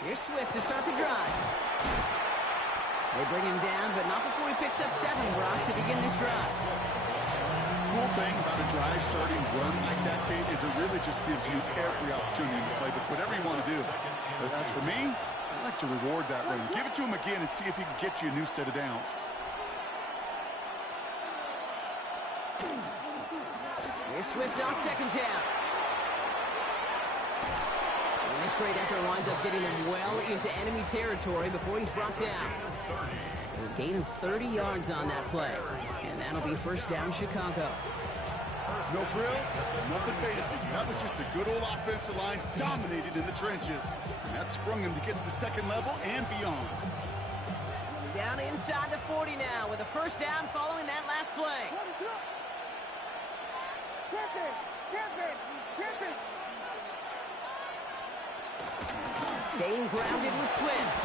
Here's Swift to start the drive. They bring him down, but not before he picks up 7, Brock, to begin this drive. Cool thing about a drive starting run like that, Kate, is it really just gives you every opportunity to play with whatever you want to do. But as for me, I like to reward that run. Give it to him again and see if he can get you a new set of downs. Here's Swift on second down. This great effort winds up getting him well into enemy territory before he's brought down. So a gain of 30 yards on that play. And that'll be first down, Chicago. No frills, nothing fancy. That was just a good old offensive line dominated in the trenches. And that sprung him to get to the second level and beyond. Down inside the 40 now with a first down following that last play. Staying grounded with Swift.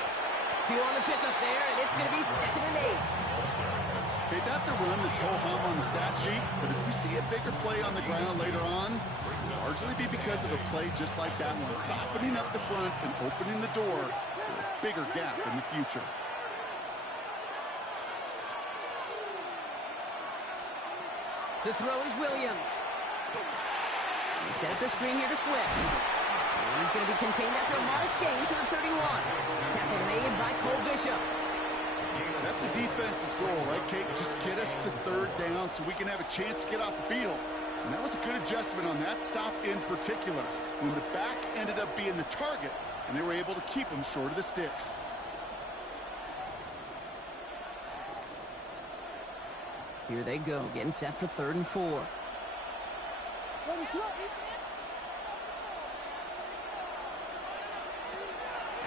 2 on the pickup there, and it's going to be 2nd and 8. Okay, that's a run that's ho-hum on the stat sheet, but if we see a bigger play on the ground later on, it'll largely be because of a play just like that one, softening up the front and opening the door for a bigger gap in the future. To throw is Williams. He set up the screen here to Swift. And he's going to be contained after a modest gain to the 31. Tackle made by Cole Bishop. That's a defense's goal, right, Kate? Just get us to 3rd down so we can have a chance to get off the field. And that was a good adjustment on that stop in particular, when the back ended up being the target, and they were able to keep him short of the sticks. Here they go, getting set for 3rd and 4.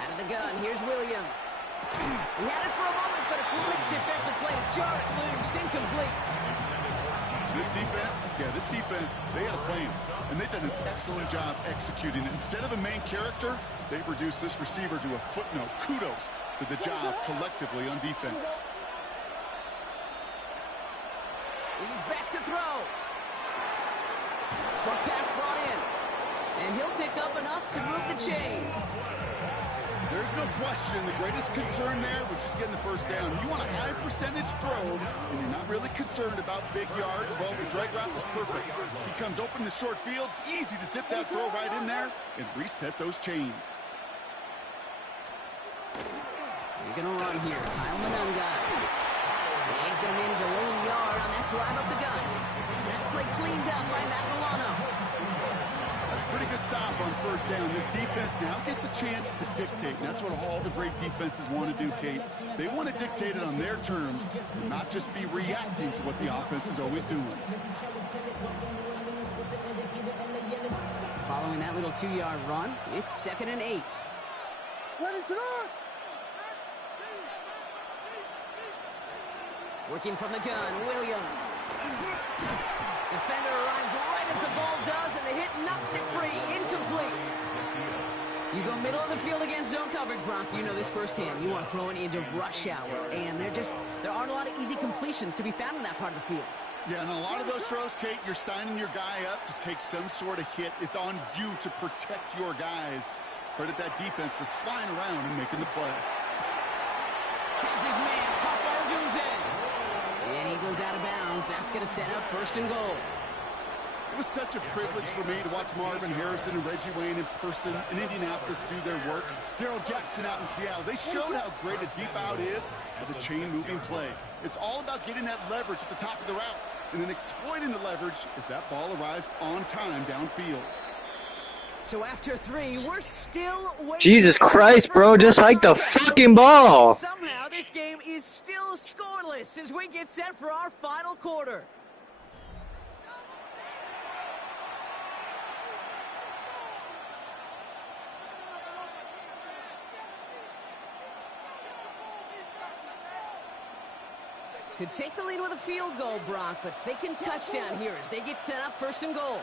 Out of the gun, here's Williams. He had it for a moment, but a great defensive play to jar it loose, incomplete. This defense, they had a plan, and they've done an excellent job executing it. Instead of a main character, they've reduced this receiver to a footnote. Kudos to the job collectively on defense. He's back to throw. Short pass brought in. And he'll pick up enough to move the chains. There's no question the greatest concern there was just getting the 1st down. You want a high percentage throw, and you're not really concerned about big yards. Well, the drag route was perfect. He comes open the short field. It's easy to zip that throw right in there and reset those chains. We're going to run here. Kyle Manunga. And he's going to manage a lone yard on that drive up the gut. That play cleaned up by Matt Milano. That's a pretty good stop on 1st down. This defense now gets a chance to dictate. And that's what all the great defenses want to do, Kate. They want to dictate it on their terms and not just be reacting to what the offense is always doing. Following that little 2-yard run, it's 2nd and 8. Working from the gun, Williams. Defender arrives right as the ball does, and the hit knocks it free. Incomplete. You go middle of the field against zone coverage, Brock. You know this firsthand. You want to throw it into rush hour, and there aren't a lot of easy completions to be found in that part of the field. Yeah, and a lot of those throws, Kate, you're signing your guy up to take some sort of hit. It's on you to protect your guys. Credit that defense for flying around and making the play. Has his man, caught by Odunze. And he goes out of bounds. That's going to set up 1st and goal. It was such a privilege for me to watch Marvin Harrison and Reggie Wayne in person in Indianapolis do their work. Darrell Jackson out in Seattle. They showed how great a deep out is as a chain-moving play. It's all about getting that leverage at the top of the route and then exploiting the leverage as that ball arrives on time downfield. So after 3, we're still waiting. Jesus Christ, bro, just hike the fucking ball. Somehow this game is still scoreless as we get set for our final quarter. Could take the lead with a field goal, Brock, but thinking touchdown here as they get set up 1st and goal.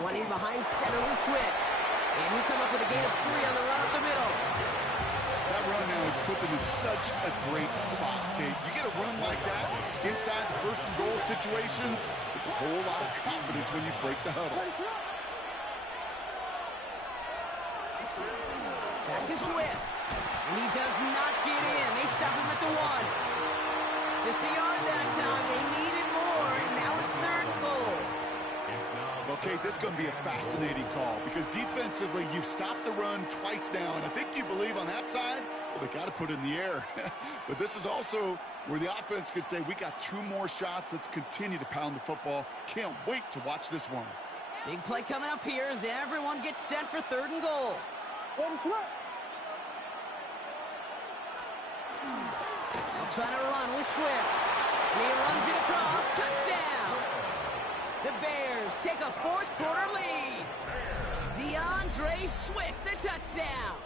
One in behind center with Swift. And he'll come up with a gain of 3 on the run up the middle. That run now has put them in such a great spot, Kate. You get a run like that inside the 1st and goal situations, there's a whole lot of confidence when you break the huddle. Back to Swift. And he does not get in. They stop him at the 1. Just a yard that time. They needed more, and now it's 3rd and goal. Okay, this is going to be a fascinating call because defensively, you've stopped the run twice now, and I think you believe on that side, well, they got to put it in the air. But this is also where the offense could say, we got 2 more shots. Let's continue to pound the football. Can't wait to watch this one. Big play coming up here as everyone gets set for 3rd and goal. They'll try to run with Swift. And he runs it across. Touchdown! The Bears take a 4th quarter lead. DeAndre Swift, the touchdown.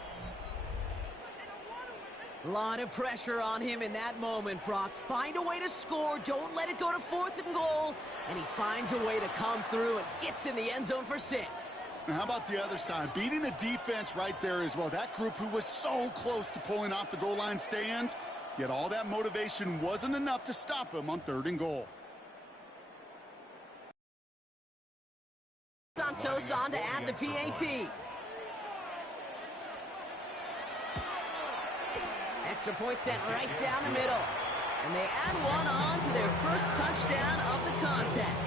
A lot of pressure on him in that moment, Brock. Find a way to score. Don't let it go to 4th and goal. And he finds a way to come through and gets in the end zone for 6. And how about the other side? Beating the defense right there as well. That group who was so close to pulling off the goal line stand, yet all that motivation wasn't enough to stop him on 3rd and goal. Santos on to add the PAT. Extra point sent right down the middle. And they add one on to their first touchdown of the contest.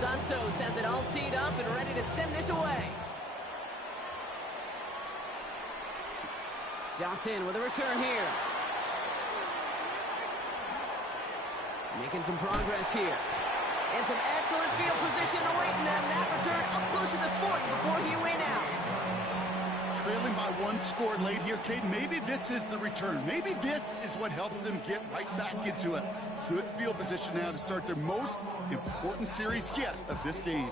Santos has it all teed up and ready to send this away. Johnson with a return here. Making some progress here. And some excellent field position awaiting them. That return up close to the 40 before he went out. Trailing by 1 score late here, Kate. Maybe this is the return. Maybe this is what helps them get right back into it. Good field position now to start their most important series yet of this game.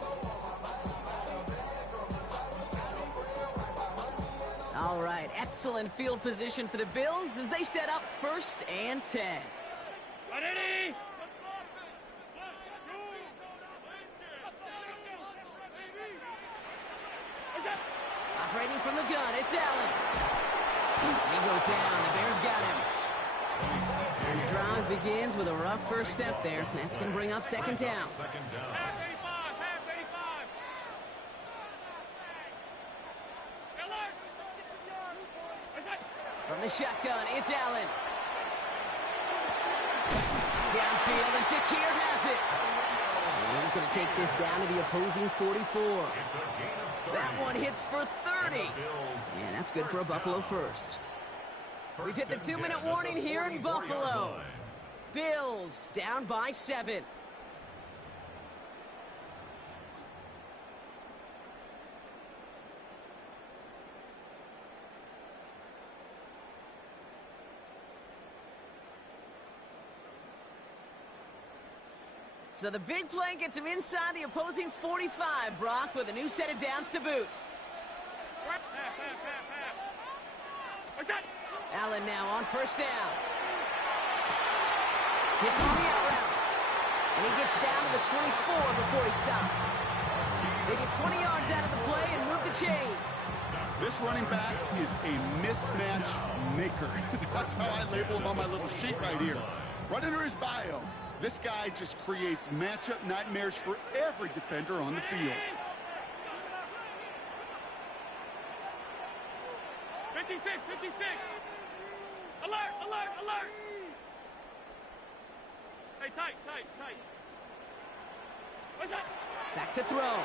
All right, excellent field position for the Bills as they set up 1st and 10. Operating from the gun, it's Allen. He goes down, the Bears got him. And the drive begins with a rough first step there. That's going to bring up 2nd down. From the shotgun, it's Allen. Downfield, and Shakir has it. And he's going to take this down to the opposing 44. That one hits for 30. Yeah, that's good for a Buffalo first. We've hit the 2-minute warning here in Buffalo. Bills down by 7. So the big play gets him inside the opposing 45, Brock, with a new set of downs to boot. Allen now on 1st down. Hits on the out route. And he gets down to the 24 before he stopped. They get 20 yards out of the play and move the chains. This running back is a mismatch maker. That's how I label him on my little sheet right here. Right under his bio. This guy just creates matchup nightmares for every defender on the field. 56, 56. Alert, alert, alert. Hey, tight. What's up? Back to throw.